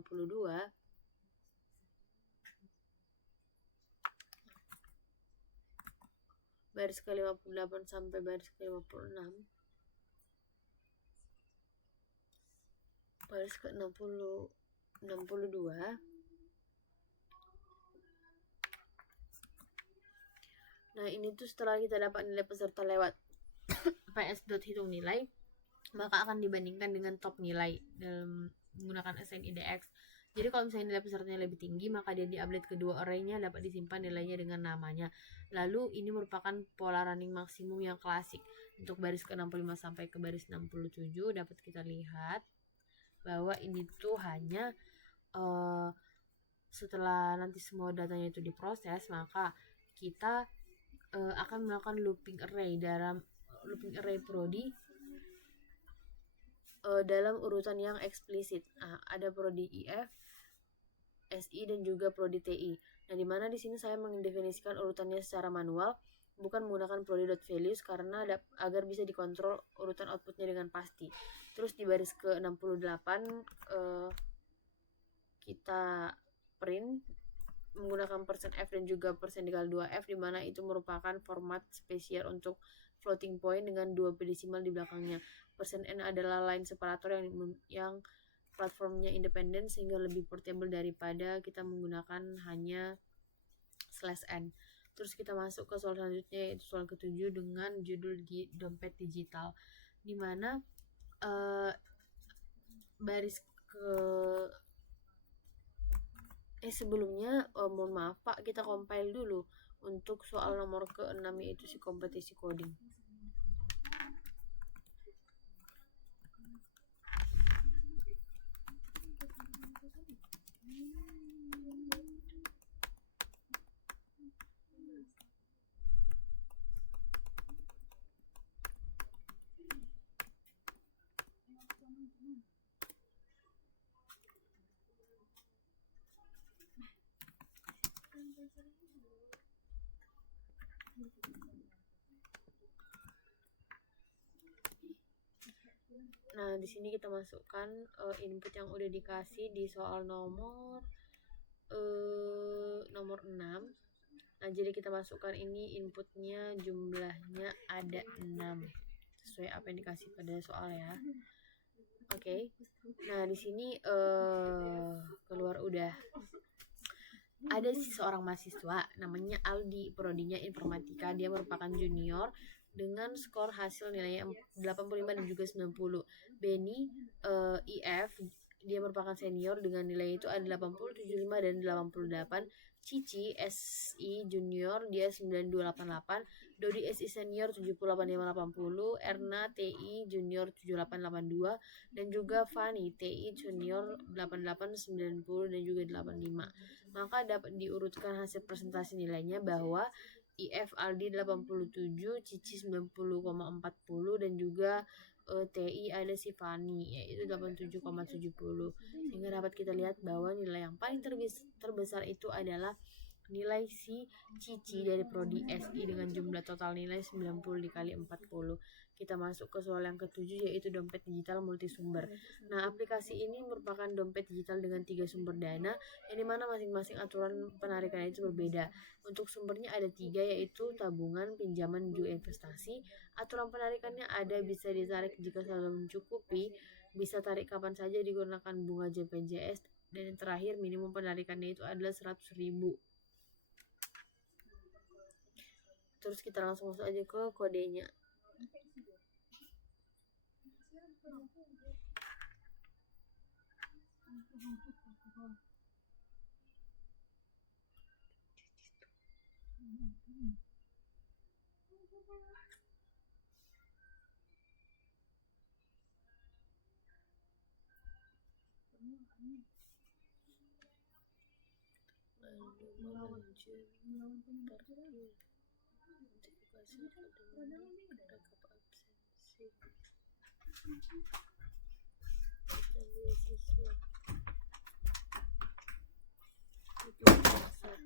baris ke-58 sampai baris ke-56, baris ke-62, nah ini tuh setelah kita dapat nilai peserta lewat ps.hitung nilai, maka akan dibandingkan dengan top nilai dalam menggunakan assign IDX. Jadi kalau misalnya nilai pesertanya lebih tinggi, maka dia di-update kedua array-nya dapat disimpan nilainya dengan namanya. Lalu ini merupakan pola running maksimum yang klasik. Untuk baris ke-65 sampai ke baris 67 dapat kita lihat bahwa ini tuh hanya setelah nanti semua datanya itu diproses, maka kita akan melakukan looping array prodi dalam urutan yang eksplisit. Ada prodi IF, SI dan juga prodi TI. Nah, di mana di sini saya mendefinisikan urutannya secara manual, bukan menggunakan prodi.values karena agar bisa dikontrol urutan outputnya dengan pasti. Terus di baris ke-68 kita print menggunakan %f dan juga % 2f, di mana itu merupakan format spesial untuk floating point dengan 2 desimal di belakangnya. %n adalah line separator yang platformnya independen sehingga lebih portable daripada kita menggunakan hanya /n. Terus kita masuk ke soal selanjutnya, yaitu soal ke-7 dengan judul dompet digital, di mana baris sebelumnya mohon maaf Pak, kita compile dulu untuk soal nomor ke-6, yaitu si kompetisi coding. Nah, di sini kita masukkan input yang udah dikasih di soal nomor 6. Nah, jadi kita masukkan ini inputnya jumlahnya ada 6 sesuai apa yang dikasih pada soal ya. Oke. Nah, di sini keluar udah ada seorang mahasiswa namanya Aldi, prodinya informatika. Dia merupakan junior dengan skor hasil nilainya 85 dan juga 90. Benny IF, dia merupakan senior dengan nilai itu ada 80, 75 dan 88. Cici SI junior, dia 9288. Dodi SI senior 78580. Erna TI junior 7882 dan juga Fani TI junior 8890 dan juga 85. Maka dapat diurutkan hasil presentasi nilainya bahwa IF Aldi 87, Cici 90,40 dan juga TI ada si Fani yaitu 87,70. Sehingga dapat kita lihat bahwa nilai yang paling terbesar itu adalah nilai si Cici dari prodi SI dengan jumlah total nilai 90 dikali 40. Kita masuk ke soal yang ke-7, yaitu dompet digital multisumber. Nah, aplikasi ini merupakan dompet digital dengan 3 sumber dana, yang dimana masing-masing aturan penarikan itu berbeda. Untuk sumbernya ada 3, yaitu tabungan, pinjaman, dan juga investasi. Aturan penarikannya ada bisa ditarik jika selalu mencukupi, bisa tarik kapan saja digunakan bunga JPJS, dan yang terakhir minimum penarikannya itu adalah 100.000. Terus kita langsung masuk aja ke kodenya. manajer parkir notifikasi akademi rekap absensi data beasiswa itu dasar.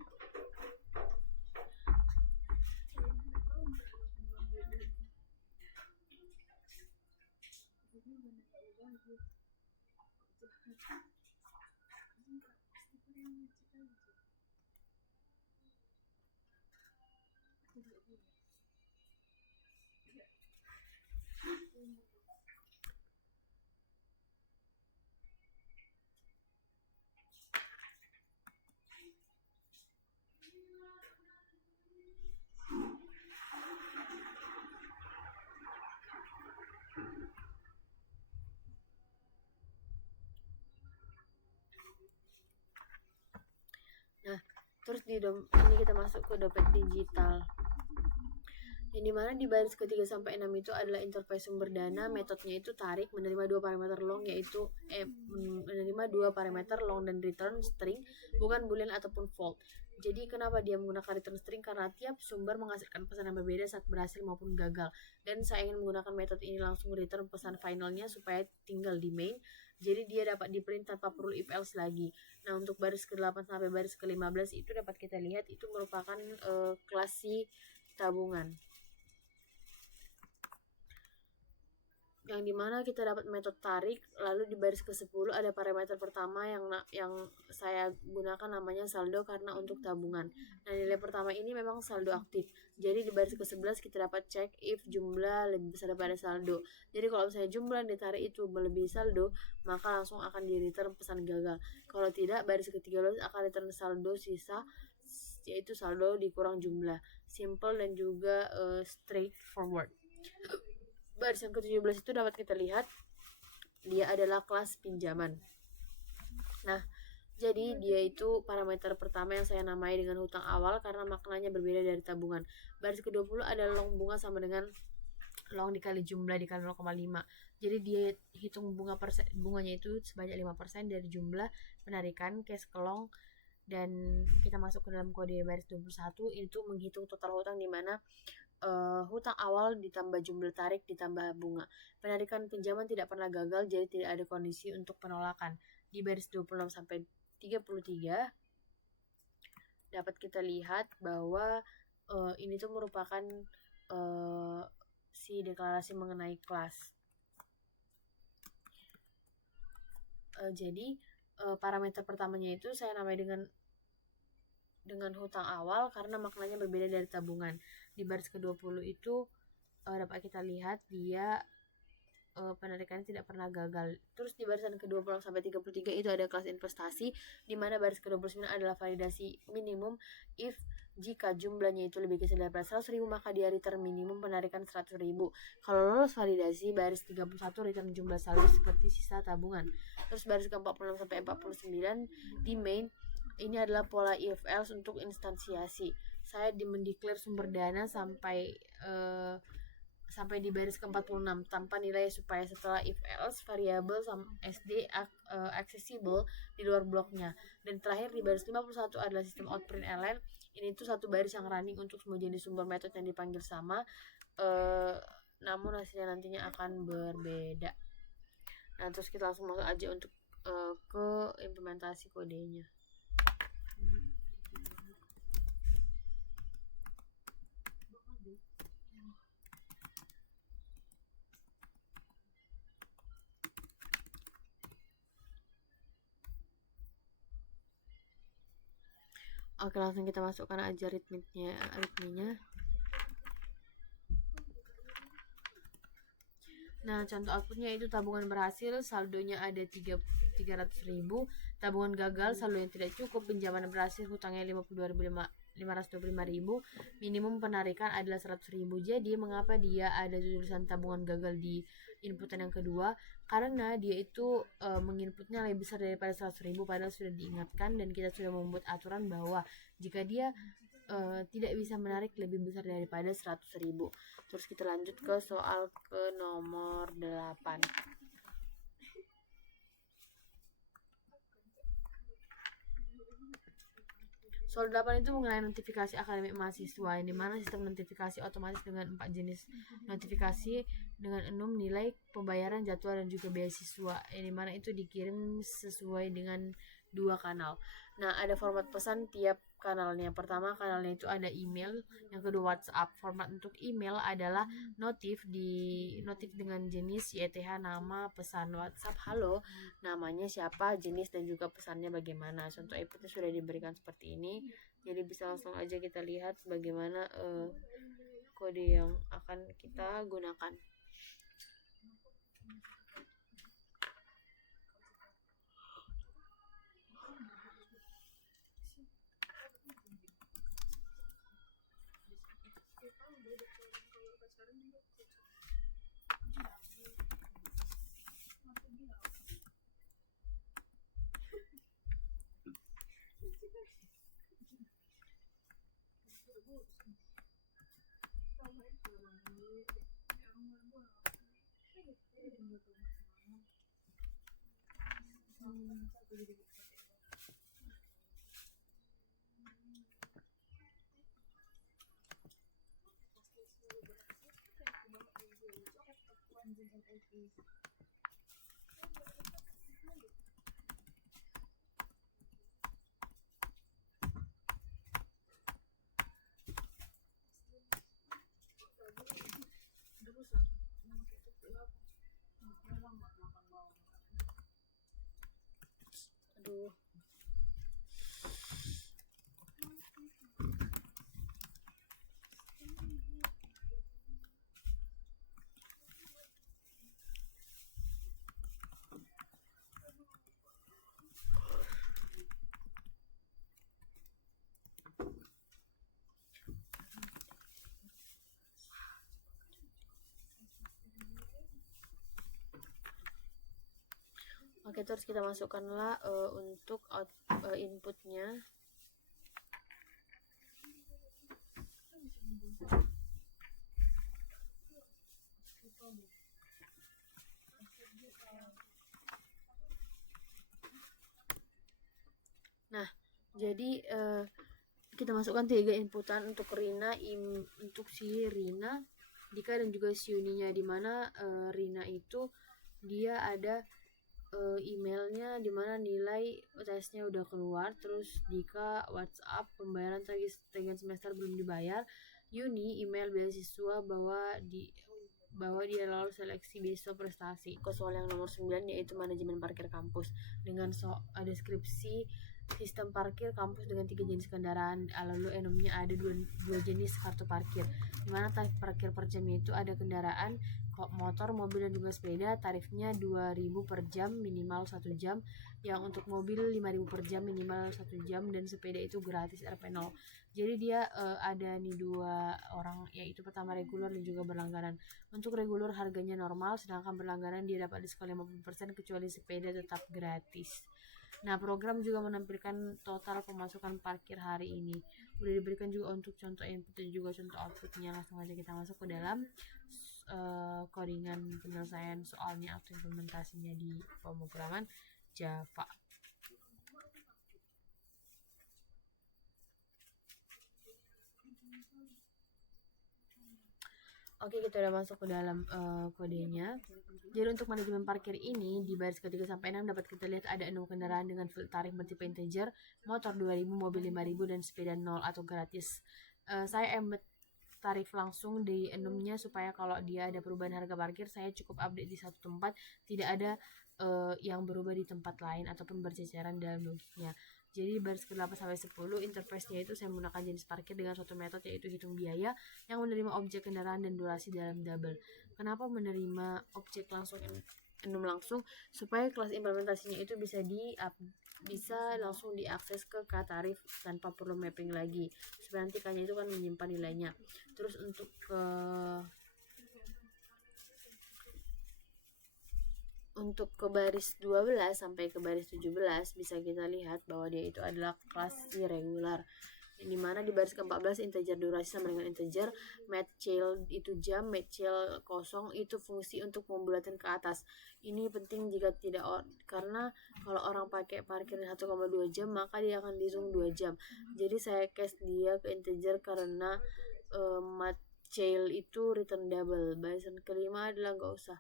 Nah, terus ini kita masuk ke dompet digital. Yang dimana di baris ke-3 sampai 6 itu adalah interface sumber dana. Metodenya itu tarik, menerima 2 parameter long, yaitu menerima 2 parameter long dan return string, bukan boolean ataupun float. Jadi kenapa dia menggunakan return string? Karena tiap sumber menghasilkan pesan yang berbeda saat berhasil maupun gagal. Dan saya ingin menggunakan metode ini langsung return pesan finalnya supaya tinggal di main. Jadi dia dapat di print tanpa perlu if else lagi. Nah, untuk baris ke-8 sampai baris ke-15 itu dapat kita lihat itu merupakan kelas si tabungan. Yang dimana kita dapat metode tarik, lalu di baris ke-10 ada parameter pertama yang saya gunakan namanya saldo karena untuk tabungan. Nah, nilai pertama ini memang saldo aktif. Jadi di baris ke-11 kita dapat cek if jumlah lebih besar daripada saldo. Jadi kalau misalnya jumlah yang ditarik itu melebihi saldo, maka langsung akan di return pesan gagal. Kalau tidak, baris ke-13 akan return saldo sisa, yaitu saldo dikurang jumlah. Simple dan juga straightforward. Baris yang ke-17 itu dapat kita lihat dia adalah kelas pinjaman. Nah, jadi dia itu parameter pertama yang saya namai dengan hutang awal karena maknanya berbeda dari tabungan. Baris ke-20 adalah long bunga sama dengan long dikali jumlah dikali 0,5. Jadi dia hitung bunganya itu sebanyak 5% dari jumlah penarikan cash ke long, dan kita masuk ke dalam kode baris 21 itu menghitung total hutang di mana hutang awal ditambah jumlah tarik ditambah bunga. Penarikan pinjaman tidak pernah gagal, jadi tidak ada kondisi untuk penolakan. Di baris 26 sampai 33 dapat kita lihat bahwa ini tuh merupakan si deklarasi mengenai kelas. Jadi parameter pertamanya itu saya namai dengan hutang awal karena maknanya berbeda dari tabungan. Di baris ke-20 itu dapat kita lihat dia penarikannya tidak pernah gagal. Terus di barisan ke-20 sampai 33 itu ada kelas investasi, di mana baris ke-29 adalah validasi minimum if jika jumlahnya itu lebih kecil daripada 100.000 maka dia return minimum penarikan 100.000. Kalau lolos validasi, baris 31 return jumlah saldo seperti sisa tabungan. Terus baris ke-46 sampai 49 di main ini adalah pola if else untuk instansiasi. Saya mendeklar sumber dana sampai di baris ke-46 tanpa nilai supaya setelah if else variabel SD accessible di luar bloknya. Dan terakhir di baris 51 adalah sistem outprint ln. Ini tuh satu baris yang running untuk semua jenis sumber metode yang dipanggil sama, namun hasilnya nantinya akan berbeda. Nah, terus kita langsung masuk aja untuk ke implementasi kodenya. Oke, langsung kita masukkan aja ritmenya. Nah, contoh outputnya itu tabungan berhasil, saldonya ada 300.000, tabungan gagal, saldo yang tidak cukup, pinjaman berhasil, hutangnya 525.000, minimum penarikan adalah 100.000. Jadi mengapa dia ada tulisan tabungan gagal di inputan yang kedua? Karena dia itu menginputnya lebih besar daripada 100.000, padahal sudah diingatkan dan kita sudah membuat aturan bahwa jika dia tidak bisa menarik lebih besar daripada 100.000. Terus kita lanjut ke soal ke nomor 8. Soal 8 itu mengenai notifikasi akademik mahasiswa, yang dimana sistem notifikasi otomatis dengan 4 jenis notifikasi dengan 6 nilai pembayaran jadwal dan juga beasiswa, yang dimana itu dikirim sesuai dengan 2 kanal. Nah, ada format pesan tiap kanalnya. Pertama, kanalnya itu ada email, yang kedua WhatsApp. Format untuk email adalah notif dengan jenis YTH, nama, pesan. WhatsApp, halo, namanya siapa, jenis dan juga pesannya bagaimana. Contoh inputnya sudah diberikan seperti ini, jadi bisa langsung aja kita lihat bagaimana kode yang akan kita gunakan. Aduh. Oke, terus kita masukkanlah untuk inputnya. Nah, jadi kita masukkan 3 inputan untuk Rina, untuk si Rina, Dika dan juga si Yuninya, dimana Rina itu dia ada emailnya dimana nilai tesnya udah keluar, terus Dika WhatsApp pembayaran tagihan semester belum dibayar, Yuni email beasiswa bahwa dia lolos seleksi beasiswa prestasi. Ke soal yang nomor 9 yaitu manajemen parkir kampus dengan deskripsi sistem parkir kampus dengan 3 jenis kendaraan, lalu enumnya ada 2 jenis kartu parkir, dimana tarif parkir per jamnya itu ada kendaraan motor, mobil dan juga sepeda, tarifnya 2.000 per jam minimal 1 jam, yang untuk mobil 5.000 per jam minimal 1 jam, dan sepeda itu gratis RP0. Jadi dia ada nih 2 orang, yaitu pertama reguler dan juga berlangganan. Untuk reguler harganya normal, sedangkan berlangganan dia dapat diskon 50% kecuali sepeda tetap gratis. Nah, program juga menampilkan total pemasukan parkir hari ini. Udah diberikan juga untuk contoh input dan juga contoh outputnya. Langsung aja kita masuk ke dalam codingan penyelesaian soalnya atau implementasinya di pemrograman Java. Oke, kita udah masuk ke dalam kodenya. Jadi untuk manajemen parkir ini di baris ketiga sampai 6 dapat kita lihat ada 6 kendaraan dengan tarif bertipe integer, motor 2.000, mobil 5.000 dan sepeda 0 atau gratis. Saya embed tarif langsung di enumnya supaya kalau dia ada perubahan harga parkir saya cukup update di satu tempat, tidak ada yang berubah di tempat lain ataupun berceceran dalam logiknya. Jadi baris ke-8 sampai 10 interface-nya itu saya menggunakan jenis parkir dengan suatu metode yaitu hitung biaya yang menerima objek kendaraan dan durasi dalam double. Kenapa menerima objek langsung enum langsung? Supaya kelas implementasinya itu bisa langsung diakses ke tarif tanpa perlu mapping lagi, supaya nanti K-nya itu kan menyimpan nilainya. Terus untuk ke baris 12 sampai ke baris 17 bisa kita lihat bahwa dia itu adalah kelas irregular. Yang dimana di baris ke-14 integer durasi sama dengan integer, matchild itu jam, matchild kosong itu fungsi untuk membulatkan ke atas. Ini penting jika tidak karena kalau orang pakai parkir 1,2 jam maka dia akan dihitung 2 jam. Jadi saya cast dia ke integer karena matchild itu return double. Barisan kelima adalah nggak usah.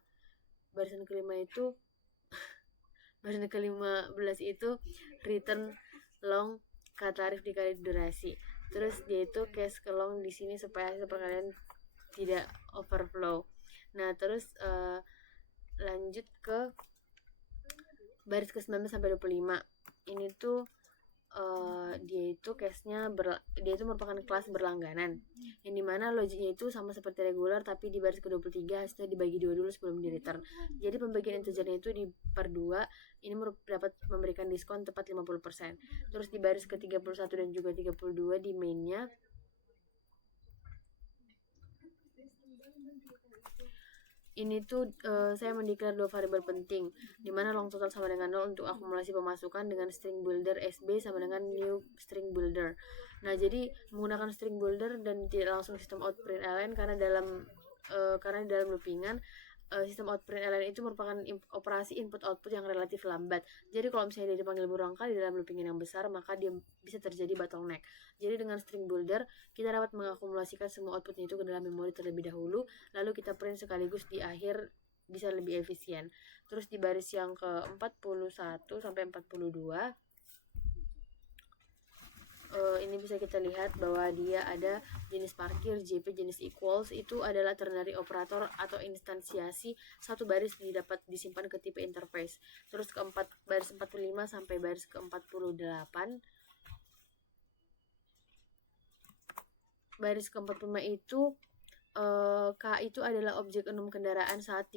Barisan kelima itu barisan ke-15 itu return long k tarif dikali durasi. Terus dia itu case ke long di sini supaya kalian tidak overflow. Nah, terus lanjut ke baris ke-19 sampai 25. Ini tuh dia itu case-nya dia itu merupakan kelas berlangganan. Yang dimana logiknya itu sama seperti regular tapi di baris ke-23 hasilnya dibagi 2 dulu sebelum di return. Jadi pembagian integernya itu di per 2. Ini dapat memberikan diskon tepat 50%. Terus di baris ke-31 dan juga 32 di mainnya ini tuh saya mendeklar 2 variabel penting, dimana long total sama dengan 0 untuk akumulasi pemasukan dengan string builder SB sama dengan new string builder. Nah, jadi menggunakan string builder dan tidak langsung sistem outprintln karena dalam loopingan sistem outprintln itu merupakan operasi input output yang relatif lambat. Jadi kalau misalnya dia dipanggil berulang kali dalam loopingan yang besar, maka dia bisa terjadi bottleneck. Jadi dengan string builder kita dapat mengakumulasikan semua outputnya itu ke dalam memori terlebih dahulu, lalu kita print sekaligus di akhir, bisa lebih efisien. Terus di baris yang ke-41 sampai 42 ini bisa kita lihat bahwa dia ada jenis parkir, JP jenis equals, itu adalah ternary operator atau instansiasi satu baris didapat disimpan ke tipe interface. Terus baris 45 sampai baris ke-48. Baris ke-45 itu K itu adalah objek enum kendaraan saat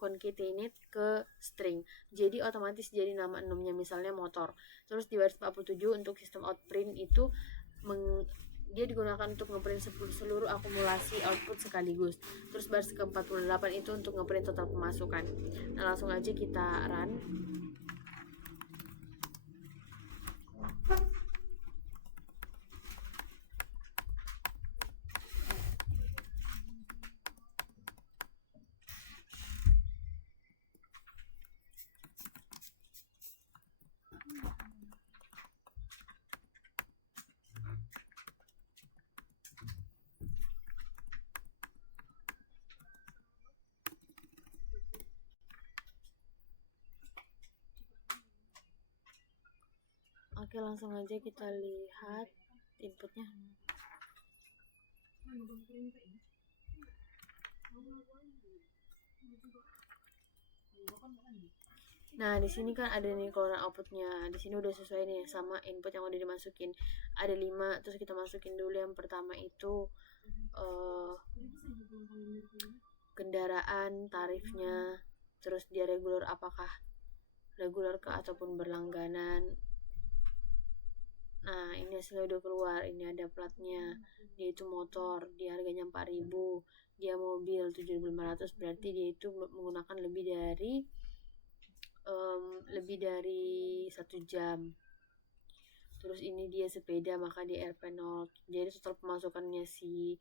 concatenate ke string. Jadi otomatis jadi nama enumnya, misalnya motor. Terus di baris 47 untuk sistem outprint itu dia digunakan untuk ngeprint seluruh akumulasi output sekaligus. Terus baris ke-48 itu untuk ngeprint total pemasukan. Nah, langsung aja kita run. Oke, langsung aja kita lihat inputnya. Nah, di sini kan ada nih keluaran outputnya. Di sini udah sesuai nih sama input yang udah dimasukin. Ada 5, terus kita masukin dulu yang pertama itu kendaraan, tarifnya, terus dia regular apakah regular kah ataupun berlangganan. Nah, ini hasilnya udah keluar. Ini ada platnya. Dia itu motor, dia harganya 4.000. Dia mobil 7.500, berarti dia itu menggunakan lebih dari 1 jam. Terus ini dia sepeda, maka dia RP0. Jadi total pemasukannya si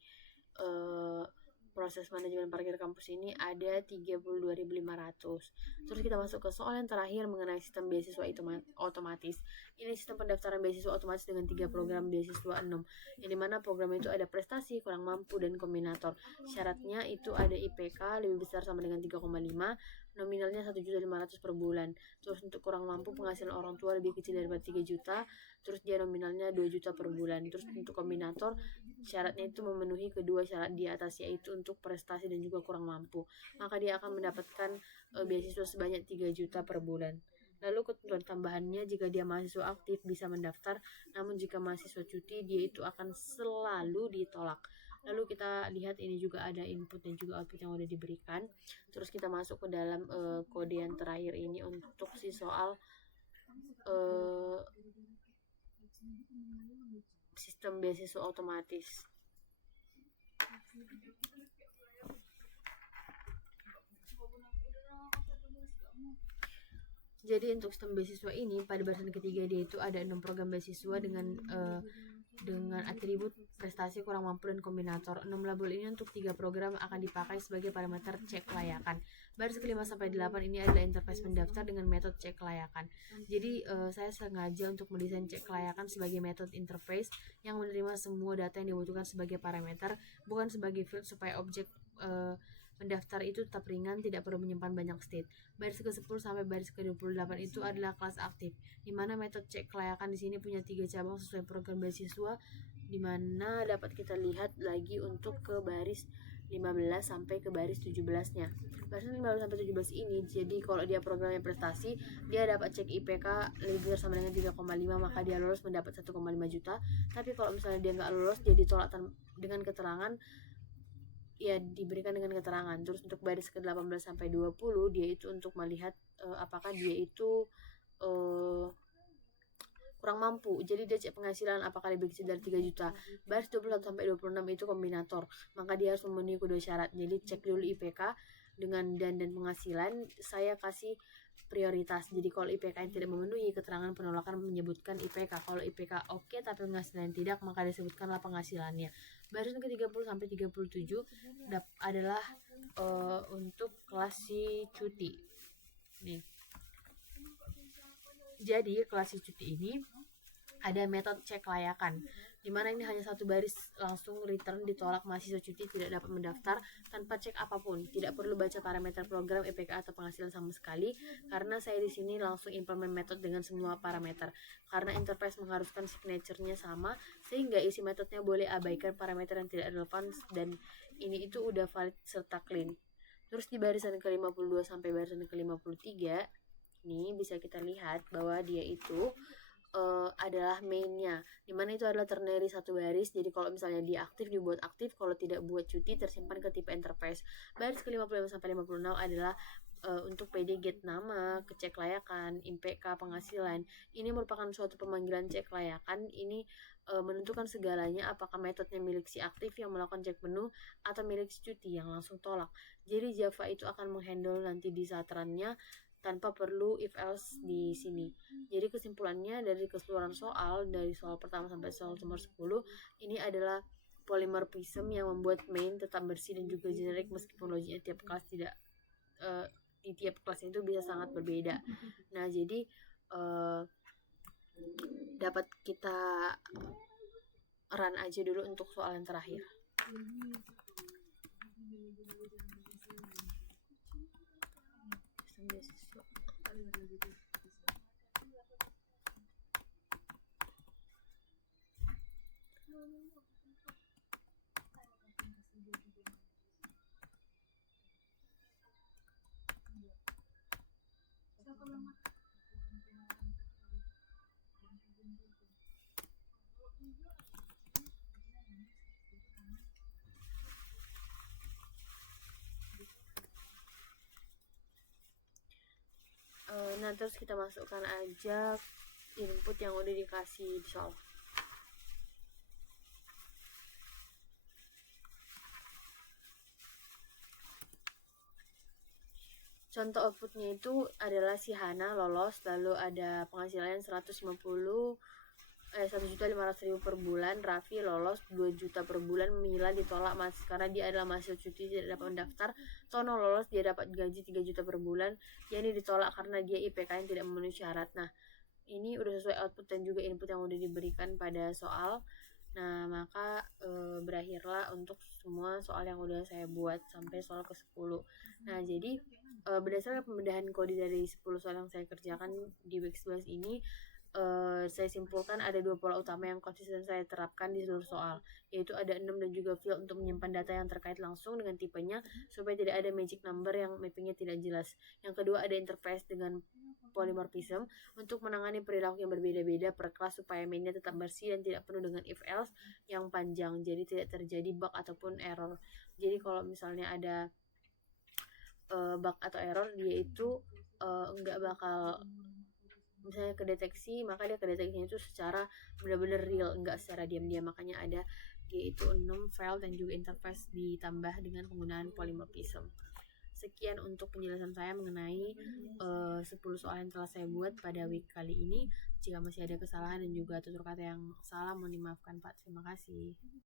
proses manajemen parkir kampus ini ada 32.500. Terus kita masuk ke soal yang terakhir mengenai sistem beasiswa otomatis. Ini sistem pendaftaran beasiswa otomatis dengan 3 program beasiswa 6. Yang dimana program itu ada prestasi, kurang mampu, dan kombinator. Syaratnya itu ada IPK lebih besar sama dengan 3,5, nominalnya 1.500.000 per bulan. Terus untuk kurang mampu penghasilan orang tua lebih kecil daripada 3 juta, terus dia nominalnya 2 juta per bulan. Terus untuk kombinator syaratnya itu memenuhi kedua syarat di atas, yaitu untuk prestasi dan juga kurang mampu, maka dia akan mendapatkan beasiswa sebanyak 3 juta per bulan. Lalu ketentuan tambahannya, jika dia mahasiswa aktif bisa mendaftar, namun jika mahasiswa cuti dia itu akan selalu ditolak. Lalu kita lihat ini juga ada input dan juga output yang udah diberikan. Terus kita masuk ke dalam kode yang terakhir ini untuk si soal sistem beasiswa otomatis. Jadi untuk sistem beasiswa ini pada barisan ketiga dia itu ada 6 program beasiswa dengan dengan atribut prestasi, kurang mampu, dan kombinator. 6 label ini untuk 3 program akan dipakai sebagai parameter cek kelayakan. Baris ke-5 sampai 8 ini adalah interface pendaftar dengan metode cek kelayakan. Jadi saya sengaja untuk mendesain cek kelayakan sebagai metode interface yang menerima semua data yang dibutuhkan sebagai parameter, bukan sebagai field, supaya objek pendaftar itu tetap ringan, tidak perlu menyimpan banyak state. Baris ke-10 sampai baris ke-28 itu adalah kelas aktif, di mana metode cek kelayakan di sini punya 3 cabang sesuai program beasiswa, di mana dapat kita lihat lagi untuk ke baris 15 sampai ke baris 17-nya. Baris 15 sampai 17 ini, jadi kalau dia programnya prestasi, dia dapat cek IPK lebih besar sama dengan 3,5, maka dia lolos mendapat 1,5 juta. Tapi kalau misalnya dia nggak lolos, dia ditolak dengan keterangan, ya diberikan dengan keterangan. Terus untuk baris ke-18 sampai 20 dia itu untuk melihat apakah dia itu kurang mampu. Jadi dia cek penghasilan apakah lebih kecil dari 3 juta. Baris 21 sampai 26 itu kombinator. Maka dia harus memenuhi kedua syarat. Jadi cek dulu IPK dengan dan penghasilan, saya kasih prioritas. Jadi kalau IPK yang tidak memenuhi, keterangan penolakan menyebutkan IPK. Kalau IPK oke tapi penghasilan tidak, maka disebutkanlah penghasilannya. Baris ke-30 sampai 37 adalah untuk kelas si cuti. Nih. Jadi kelas si cuti ini ada metode cek layakan, dimana ini hanya satu baris, langsung return ditolak, mahasiswa cuti tidak dapat mendaftar tanpa cek apapun, tidak perlu baca parameter program, IPK atau penghasilan sama sekali, karena saya di sini langsung implement metode dengan semua parameter, karena interface mengharuskan signature-nya sama, sehingga isi metodenya boleh abaikan parameter yang tidak relevan, dan ini itu udah valid serta clean. Terus di barisan ke-52 sampai barisan ke-53 nih bisa kita lihat bahwa dia itu adalah mainnya, dimana itu adalah ternary satu baris. Jadi kalau misalnya dia aktif dibuat aktif, kalau tidak buat cuti tersimpan ke tipe interface. Baris ke-55 sampai 56 adalah untuk PD get nama, kecek layakan, IPK, penghasilan. Ini merupakan suatu pemanggilan cek layakan. Ini menentukan segalanya, apakah metodenya milik si aktif yang melakukan cek penuh atau milik si cuti yang langsung tolak. Jadi Java itu akan menghandle nanti di saat run-nya tanpa perlu if else di sini. Jadi kesimpulannya dari keseluruhan soal, dari soal pertama sampai soal nomor 10, ini adalah polymorphism yang membuat main tetap bersih dan juga generik meskipun logiknya tiap kelas tidak di tiap kelas itu bisa sangat berbeda. Nah, jadi dapat kita run aja dulu untuk soal yang terakhir. Nah, terus kita masukkan aja input yang udah dikasih di soal. Contoh outputnya itu adalah si Hana lolos, lalu ada penghasilannya 1.500.000 per bulan. Raffi lolos 2 juta per bulan. Mila ditolak karena dia adalah mahasiswa cuti, tidak dapat mendaftar. Tono lolos, dia dapat gaji 3 juta per bulan. Yani ditolak karena dia IPK yang tidak memenuhi syarat. Nah, ini udah sesuai output dan juga input yang udah diberikan pada soal. Nah, maka berakhirlah untuk semua soal yang udah saya buat sampai soal ke-10. Nah, jadi berdasarkan pembedahan kode dari 10 soal yang saya kerjakan di week 11 ini, saya simpulkan ada 2 pola utama yang konsisten saya terapkan di seluruh soal, yaitu ada 6 dan juga field untuk menyimpan data yang terkait langsung dengan tipenya supaya tidak ada magic number yang mappingnya tidak jelas. Yang kedua ada interface dengan polymorphism untuk menangani perilaku yang berbeda-beda per kelas supaya mainnya tetap bersih dan tidak penuh dengan if else yang panjang, jadi tidak terjadi bug ataupun error. Jadi kalau misalnya ada bug atau error, dia itu nggak bakal misalnya kedeteksi, maka dia kedeteksinya itu secara benar-benar real, enggak secara diam-diam. Makanya ada yaitu 6 file dan juga interface ditambah dengan penggunaan polymorphism. Sekian untuk penjelasan saya mengenai 10 soal yang telah saya buat pada week kali ini. Jika masih ada kesalahan dan juga tutur kata yang salah, mohon dimaafkan Pak. Terima kasih.